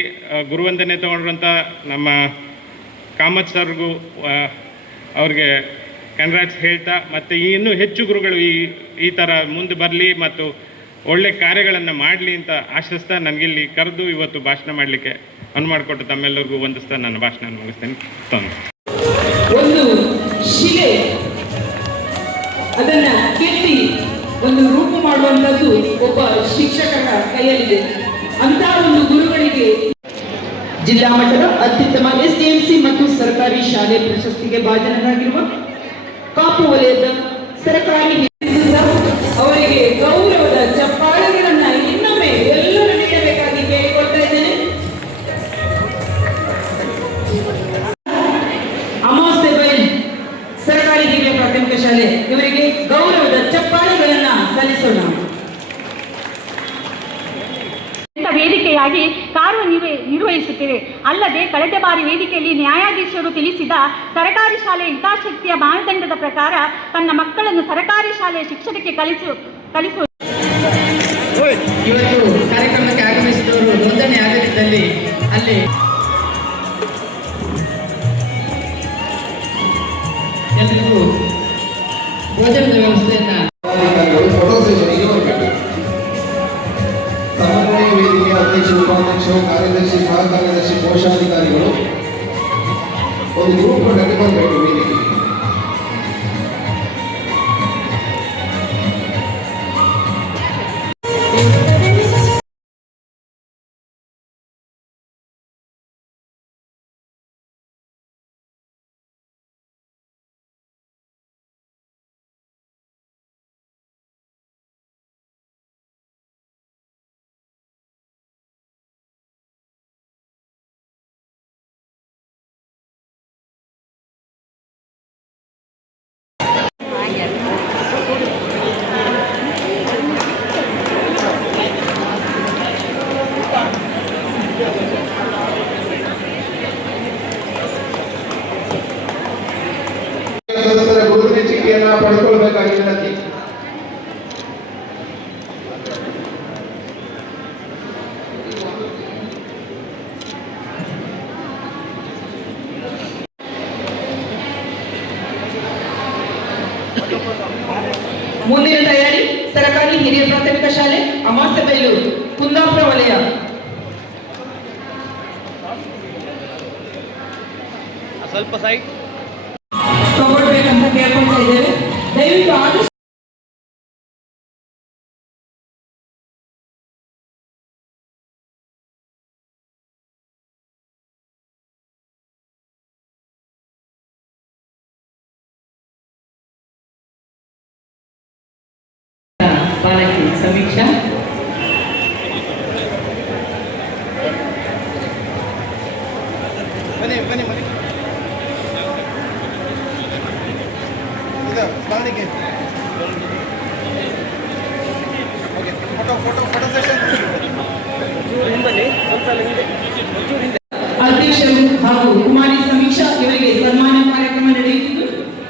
ಗುರುವಂದನೆ ತೊಗೊಂಡ್ರಂಥ ನಮ್ಮ ಕಾಮತ್ ಸರ್ಗೂ ಅವ್ರಿಗೆ ಕಂಗ್ರಾಟ್ಸ್ ಹೇಳ್ತಾ, ಮತ್ತು ಇನ್ನೂ ಹೆಚ್ಚು ಗುರುಗಳು ಈ ಥರ ಮುಂದೆ ಬರಲಿ ಮತ್ತು ಒಳ್ಳೆ ಕಾರ್ಯಗಳನ್ನು ಮಾಡಲಿ ಅಂತ ಆಶಿಸ್ತಾ, ನನಗಿಲ್ಲಿ ಕರೆದು ಇವತ್ತು ಭಾಷಣ ಮಾಡಲಿಕ್ಕೆ ಅನುಮಾಡಿಕೊಟ್ಟು ತಮ್ಮೆಲ್ಲರಿಗೂ ವಂದಿಸ್ತಾ ನನ್ನ ಭಾಷಣ ಮುಗಿಸ್ತೇನೆ. ಒಂದು ಶಿಲೆ ಅದನ್ನ ಕೆತ್ತಿ ಒಂದು ರೂಪ ಮಾಡುವಂಥದ್ದು ಒಬ್ಬ ಶಿಕ್ಷಕರ ಕೈಯಲ್ಲಿದೆ. ಅಂತ ಒಂದು ಗುರುಗಳಿಗೆ ಜಿಲ್ಲಾ ಮಟ್ಟದ ಅತ್ಯುತ್ತಮ SDMC ಮತ್ತು ಸರ್ಕಾರಿ ಶಾಲೆ ಪ್ರಶಸ್ತಿಗೆ ಭಾಜನರಾಗಿರುವ ಕಾಪು ವಲಯದ ಸರ್ಕಾರಿ ಅವರಿಗೆ ಗೌರವದ ಚಪ್ಪಾಳೆಗಳನ್ನ ಇನ್ನೊಮ್ಮೆ ಎಲ್ಲರೂ ನೀಡಬೇಕಾಗಿ ಕೇಳಿಕೊಳ್ತಾ ಇದ್ದೇನೆ. ಅಮಾವಾಸ್ಯೆ ಬೈಲ್ ಸರ್ಕಾರಿ ಹಿರಿಯ ಪ್ರಾಥಮಿಕ ಶಾಲೆ ಇವರಿಗೆ ಗೌರವದ ಚಪ್ಪಾಳೆಗಳನ್ನ ಸಲ್ಲಿಸೋಣ. ವೇದಿಕೆಯಾಗಿ ಕಾರ್ಯನಿರ್ವಹಿಸುತ್ತಿವೆ. ಅಲ್ಲದೆ ಕಳೆದ ಬಾರಿ ವೇದಿಕೆಯಲ್ಲಿ ನ್ಯಾಯಾಧೀಶರು ತಿಳಿಸಿದ ಸರ್ಕಾರಿ ಶಾಲೆ ಹಿತಾಸಕ್ತಿಯ ಮಾನದಂಡದ ಪ್ರಕಾರ ತನ್ನ ಮಕ್ಕಳನ್ನು ಸರ್ಕಾರಿ ಶಾಲೆಯ ಶಿಕ್ಷಣಕ್ಕೆ ಕಲಿಸುವ ಇವತ್ತು ಕಾರ್ಯಕ್ರಮಕ್ಕೆ ಆಗಮಿಸಿದವರು ನೋಂದಣಿ ಆಗದಿದ್ದಲ್ಲಿ ಅಲ್ಲಿ ಎಲ್ಲರಿಗೂ ಭೋಜನದ ವ್ಯವಸ್ಥೆಯನ್ನ ಫೋಟೋ ಸೆಷನ್ಗೆ ಬರಬೇಕು. ಸಮನ್ವಯ ವೇದಿಕೆ ಅಧ್ಯಕ್ಷ, ಉಪಾಧ್ಯಕ್ಷರು, ಕಾರ್ಯದರ್ಶಿ, ಸಹ ಕಾರ್ಯದರ್ಶಿ, ಕೋಶಾಧಿಕಾರಿಗಳು ಒಂದು ಗ್ರೂಪ್ ಬರಬೇಕು ವೇದಿಕೆ. ವೇದಿಕೆಯನ್ನು ಪಡೆದುಕೊಳ್ಳಬೇಕಾಗಿ ವಿನಂತಿ. ಮುಂದಿನ ತಯಾರಿ ಸರ್ಕಾರಿ ಹಿರಿಯ ಪ್ರಾಥಮಿಕ ಶಾಲೆ ಅಮಾಸೆಬೈಲೂರು ಕುಂದಾಪುರ ವಲಯ. ಸ್ವಲ್ಪ ಸೈಡ್ ತಗೊಳ್ಬೇಕಂತ ಕೇಳ್ಕೊಳ್ತಾ ಇದ್ದೇವೆ. ದಯವಿಟ್ಟು ಆದಷ್ಟು ಬಾಲಕಿ ಸಮೀಕ್ಷಾ. ಬನ್ನಿ ಬನ್ನಿ ಬನ್ನಿ ಇದು ಸ್ಮರಣಿಕೆ. ಓಕೆ, ಫೋಟೋ ಸೆಷನ್ ಹಿಂದೆ ಅಧ್ಯಕ್ಷರು ಹಾಗೂ ಕುಮಾರಿ ಸಮೀಕ್ಷಾ ಇವರಿಗೆ ಸನ್ಮಾನ ಕಾರ್ಯಕ್ರಮ ನಡೆಯುತ್ತಿದ್ದು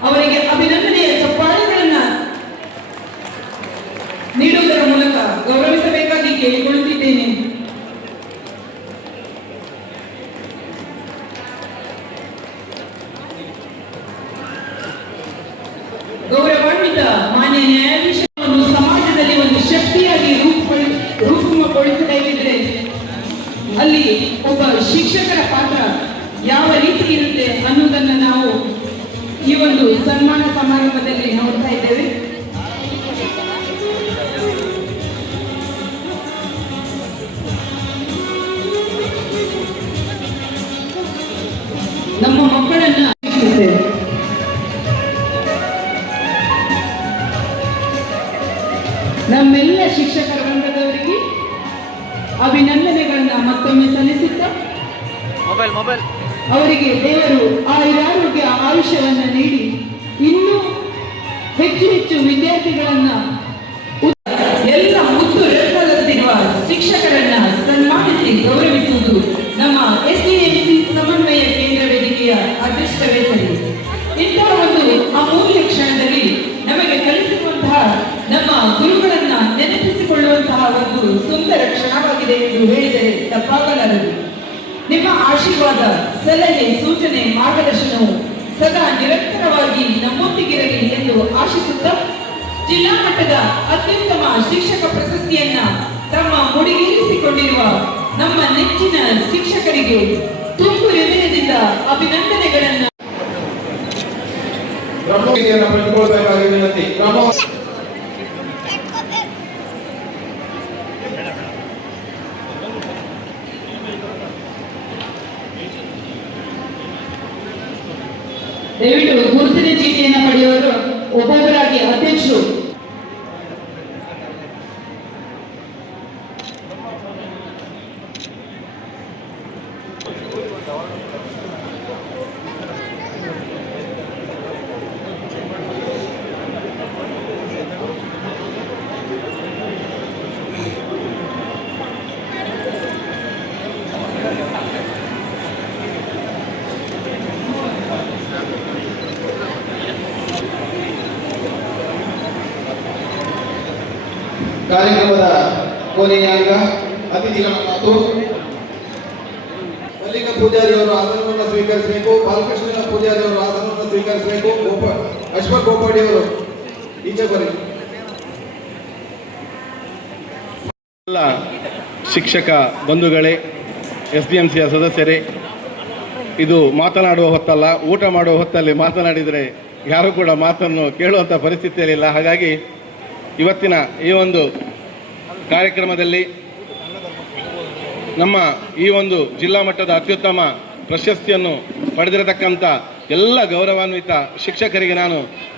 ಅವರಿಗೆ ಅಭಿನಂದನೆಯ ಚಪ್ಪಾಳೆಗಳನ್ನ ನೀಡುವುದರ ಮೂಲಕ ಗೌರವಿಸಬೇಕಾಗಿ ಕೇಳಿಕೊಳ್ಳುತ್ತಿದ್ದೇನೆ. ಗೌರವಾನ್ವಿತ ಮಾನ್ಯ ನ್ಯಾಯಾಧೀಶರನ್ನು ಸಮಾಜದಲ್ಲಿ ಒಂದು ಶಕ್ತಿಯಾಗಿ ರೂಪುಗೊಳಿಸಬೇಕಿದ್ರೆ ಅಲ್ಲಿ ಒಬ್ಬ ಶಿಕ್ಷಕರ ಪಾತ್ರ ಯಾವ ರೀತಿ ಇರುತ್ತೆ ಅನ್ನೋದನ್ನ ನಾವು ಈ ಒಂದು ಸನ್ಮಾನ ಸಮಾರಂಭದಲ್ಲಿ ನೋಡ್ತಾ ಇದ್ದೇವೆ. ನಮ್ಮ ಮಕ್ಕಳನ್ನ ನಮ್ಮೆಲ್ಲ ಶಿಕ್ಷಕರ ವೃಂದದವರಿಗೆ ಅಭಿನಂದನೆಗಳನ್ನ ಮತ್ತೊಮ್ಮೆ ಸಲ್ಲಿಸುತ್ತಾ ಮೊಬೈಲ್ ಅವರಿಗೆ ದೇವರು ಆಯುರಾರೋಗ್ಯ ಆಯುಷ್ಯವನ್ನ ನೀಡಿ ಇನ್ನೂ ಹೆಚ್ಚು ಹೆಚ್ಚು ವಿದ್ಯಾರ್ಥಿಗಳನ್ನ ಎಲ್ಲ ಮುದ್ದು ರತ್ನದಂತಿರುವ ಶಿಕ್ಷಕರನ್ನ ಸನ್ಮಾನಿಸಿ ಗೌರವಿಸುವುದು ನಮ್ಮ ಎಸ್ಡಿಎಂಸಿ ಸಮನ್ವಯ ಕೇಂದ್ರ ವೇದಿಕೆಯ ಅದೃಷ್ಟವೇ ಸರಿ. ಇಂತಹ ಒಂದು ಅಮೂಲ್ಯ ಕ್ಷಣದಲ್ಲಿ ನಮಗೆ ಕಲಿಸಿರುವಂತಹ ನಮ್ಮ ಗುರುಗಳನ್ನ ನೆನಪಿಸಿಕೊಳ್ಳುವಂತಹ ಒಂದು ಸುಂದರ ಕ್ಷಣವಾಗಿದೆ ಎಂದು ಹೇಳಿದರೆ ತಪ್ಪಾಗಲಾರದು. ನಿಮ್ಮ ಆಶೀರ್ವಾದ, ಸಲಹೆ, ಸೂಚನೆ, ಮಾರ್ಗದರ್ಶನವು ಸದಾ ನಿರಂತರವಾಗಿ ನಮ್ಮೊಂದಿಗಿರಲಿ ಎಂದು ಆಶಿಸುತ್ತಾ ಜಿಲ್ಲಾ ಮಟ್ಟದ ಅತ್ಯುತ್ತಮ ಶಿಕ್ಷಕ ಪ್ರಶಸ್ತಿಯನ್ನ ತಮ್ಮ ಮುಡಿಗೇರಿಸಿಕೊಂಡಿರುವ ನಮ್ಮ ನೆಚ್ಚಿನ ಶಿಕ್ಷಕರಿಗೆ ತುಂಬು ಹೃದಯದಿಂದ ಅಭಿನಂದನೆಗಳನ್ನ ವೇದಿಕೆಯನ್ನು ಪಡೆದುಕೊಳ್ಳಬೇಕಾಗಿ ವಿನಂತಿ. ದಯವಿಟ್ಟು ಗುರುತಿನ ಚೀಟಿಯನ್ನು ಪಡೆಯುವವರು ಒಬ್ಬೊಬ್ಬರಾಗಿ ಅಧ್ಯಕ್ಷರು ಕಾರ್ಯಕ್ರಮದ ಕೊನೆಯ ಅಂಗ ಅತಿಥಿಗಳ ಮಾತು. ಮಲ್ಲಿಕ ಪೂಜಾರಿ ಅವರು ಆಸನವನ್ನು ಸ್ವೀಕರಿಸಬೇಕು. ಬಾಲಕೃಷ್ಣ ಪೂಜಾರಿ ಅವರು ಆಸನವನ್ನು ಸ್ವೀಕರಿಸಬೇಕು. ಅಶ್ವಥ್ ಗೋಪಾಡಿ ಅವರು ಈಚೆ ಬರಲಿ. ಎಲ್ಲ ಶಿಕ್ಷಕ ಬಂಧುಗಳೇ, SDMCಯ ಸದಸ್ಯರೇ, ಇದು ಮಾತನಾಡುವ ಹೊತ್ತಲ್ಲ, ಊಟ ಮಾಡುವ ಹೊತ್ತಲ್ಲಿ ಮಾತನಾಡಿದರೆ ಯಾರೂ ಕೂಡ ಮಾತನ್ನು ಕೇಳುವಂಥ ಪರಿಸ್ಥಿತಿಯಲ್ಲಿಲ್ಲ. ಹಾಗಾಗಿ ಇವತ್ತಿನ ಈ ಒಂದು ಕಾರ್ಯಕ್ರಮದಲ್ಲಿ ನಮ್ಮ ಈ ಒಂದು ಜಿಲ್ಲಾ ಮಟ್ಟದ ಅತ್ಯುತ್ತಮ ಪ್ರಶಸ್ತಿಯನ್ನು ಪಡೆದಿರತಕ್ಕಂಥ ಎಲ್ಲ ಗೌರವಾನ್ವಿತ ಶಿಕ್ಷಕರಿಗೆ ನಾನು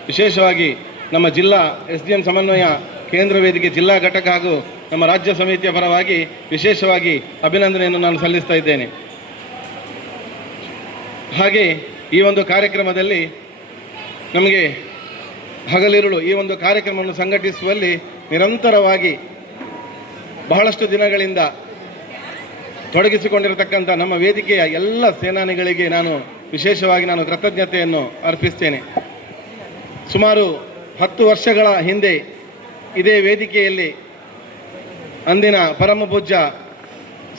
ವಿಶೇಷವಾಗಿ ನಮ್ಮ ಜಿಲ್ಲಾ SDM ಸಮನ್ವಯ ಕೇಂದ್ರ ವೇದಿಕೆ ಜಿಲ್ಲಾ ಘಟಕ ಹಾಗೂ ನಮ್ಮ ರಾಜ್ಯ ಸಮಿತಿಯ ಪರವಾಗಿ ವಿಶೇಷವಾಗಿ ಅಭಿನಂದನೆಯನ್ನು ನಾನು ಸಲ್ಲಿಸ್ತಾ ಇದ್ದೇನೆ. ಹಾಗೆ ಈ ಒಂದು ಕಾರ್ಯಕ್ರಮದಲ್ಲಿ ನಮಗೆ ಹಗಲಿರುಳು ಈ ಒಂದು ಕಾರ್ಯಕ್ರಮವನ್ನು ಸಂಘಟಿಸುವಲ್ಲಿ ನಿರಂತರವಾಗಿ ಬಹಳಷ್ಟು ದಿನಗಳಿಂದ ತೊಡಗಿಸಿಕೊಂಡಿರತಕ್ಕಂಥ ನಮ್ಮ ವೇದಿಕೆಯ ಎಲ್ಲ ಸೇನಾನಿಗಳಿಗೆ ನಾನು ವಿಶೇಷವಾಗಿ ಕೃತಜ್ಞತೆಯನ್ನು ಅರ್ಪಿಸ್ತೇನೆ. ಸುಮಾರು 10 ವರ್ಷಗಳ ಹಿಂದೆ ಇದೇ ವೇದಿಕೆಯಲ್ಲಿ ಅಂದಿನ ಪರಮ ಪೂಜ್ಯ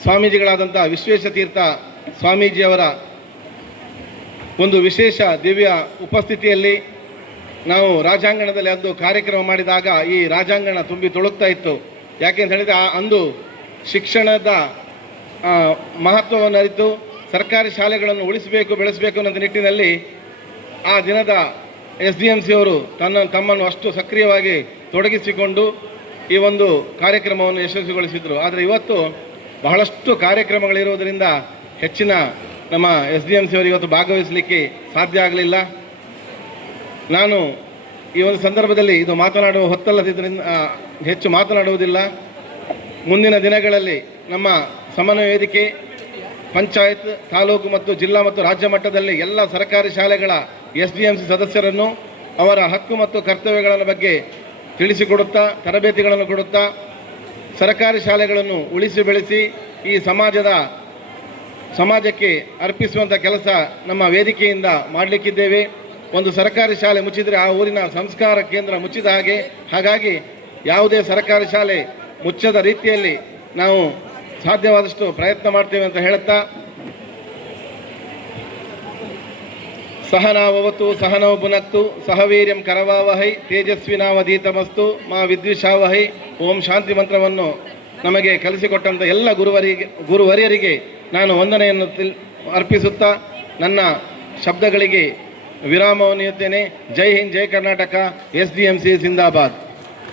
ಸ್ವಾಮೀಜಿಗಳಾದಂಥ ವಿಶ್ವೇಶತೀರ್ಥ ಸ್ವಾಮೀಜಿಯವರ ಒಂದು ವಿಶೇಷ ದಿವ್ಯ ಉಪಸ್ಥಿತಿಯಲ್ಲಿ ನಾವು ರಾಜಾಂಗಣದಲ್ಲಿ ಅಂದು ಕಾರ್ಯಕ್ರಮ ಮಾಡಿದಾಗ ಈ ರಾಜಾಂಗಣ ತುಂಬಿ ತುಳುಕ್ತಾ ಇತ್ತು. ಯಾಕೆಂತ ಹೇಳಿದರೆ ಅಂದು ಶಿಕ್ಷಣದ ಮಹತ್ವವನ್ನು ಅರಿತು ಸರ್ಕಾರಿ ಶಾಲೆಗಳನ್ನು ಉಳಿಸಬೇಕು ಬೆಳೆಸಬೇಕು ಅನ್ನೋ ನಿಟ್ಟಿನಲ್ಲಿ ಆ ದಿನದ SDMC ಅವರು ತಮ್ಮನ್ನು ಅಷ್ಟು ಸಕ್ರಿಯವಾಗಿ ತೊಡಗಿಸಿಕೊಂಡು ಈ ಒಂದು ಕಾರ್ಯಕ್ರಮವನ್ನು ಯಶಸ್ವಿಗೊಳಿಸಿದರು. ಆದರೆ ಇವತ್ತು ಬಹಳಷ್ಟು ಕಾರ್ಯಕ್ರಮಗಳಿರುವುದರಿಂದ ಹೆಚ್ಚಿನ ನಮ್ಮ SDMC ಅವರು ಇವತ್ತು ಭಾಗವಹಿಸಲಿಕ್ಕೆ ಸಾಧ್ಯ ಆಗಲಿಲ್ಲ. ನಾನು ಈ ಒಂದು ಸಂದರ್ಭದಲ್ಲಿ ಇದು ಮಾತನಾಡುವ ಹೊತ್ತಲ್ಲದಿದ್ದರಿಂದ ಹೆಚ್ಚು ಮಾತನಾಡುವುದಿಲ್ಲ. ಮುಂದಿನ ದಿನಗಳಲ್ಲಿ ನಮ್ಮ ಸಮನ್ವಯ ವೇದಿಕೆ ಪಂಚಾಯತ್, ತಾಲೂಕು ಮತ್ತು ಜಿಲ್ಲಾ ಮತ್ತು ರಾಜ್ಯ ಮಟ್ಟದಲ್ಲಿ ಎಲ್ಲ ಸರ್ಕಾರಿ ಶಾಲೆಗಳ SDMC ಸದಸ್ಯರನ್ನು ಅವರ ಹಕ್ಕು ಮತ್ತು ಕರ್ತವ್ಯಗಳ ಬಗ್ಗೆ ತಿಳಿಸಿಕೊಡುತ್ತಾ, ತರಬೇತಿಗಳನ್ನು ಕೊಡುತ್ತಾ ಸರ್ಕಾರಿ ಶಾಲೆಗಳನ್ನು ಉಳಿಸಿ ಬೆಳೆಸಿ ಈ ಸಮಾಜಕ್ಕೆ ಅರ್ಪಿಸುವಂಥ ಕೆಲಸ ನಮ್ಮ ವೇದಿಕೆಯಿಂದ ಮಾಡಲಿಕ್ಕಿದ್ದೇವೆ. ಒಂದು ಸರ್ಕಾರಿ ಶಾಲೆ ಮುಚ್ಚಿದರೆ ಆ ಊರಿನ ಸಂಸ್ಕಾರ ಕೇಂದ್ರ ಮುಚ್ಚಿದ ಹಾಗೆ. ಹಾಗಾಗಿ ಯಾವುದೇ ಸರ್ಕಾರಿ ಶಾಲೆ ಮುಚ್ಚದ ರೀತಿಯಲ್ಲಿ ನಾವು ಸಾಧ್ಯವಾದಷ್ಟು ಪ್ರಯತ್ನ ಮಾಡ್ತೇವೆ ಅಂತ ಹೇಳುತ್ತಾ, ಸಹನಾವವತು ಸಹನೋ ಭುನಕ್ತು ಸಹವೀರ್ಯಂ ಕರವಾವಹೈ ತೇಜಸ್ವಿನಾವಧೀತಮಸ್ತು ಮಾ ವಿದ್ವಿಷಾವಹೈ. ಓಂ ಶಾಂತಿ ಮಂತ್ರವನ್ನು ನಮಗೆ ಕಲಿಸಿಕೊಟ್ಟಂಥ ಎಲ್ಲ ಗುರುವರಿಯರಿಗೆ ನಾನು ವಂದನೆಯನ್ನು ಅರ್ಪಿಸುತ್ತಾ ನನ್ನ ಶಬ್ದಗಳಿಗೆ ವಿರಾಮವನ್ನು ನೀಡುತ್ತೇನೆ. ಜೈ ಹಿಂದ್, ಜೈ ಕರ್ನಾಟಕ, SDMC ಜಿಂದಾಬಾದ್.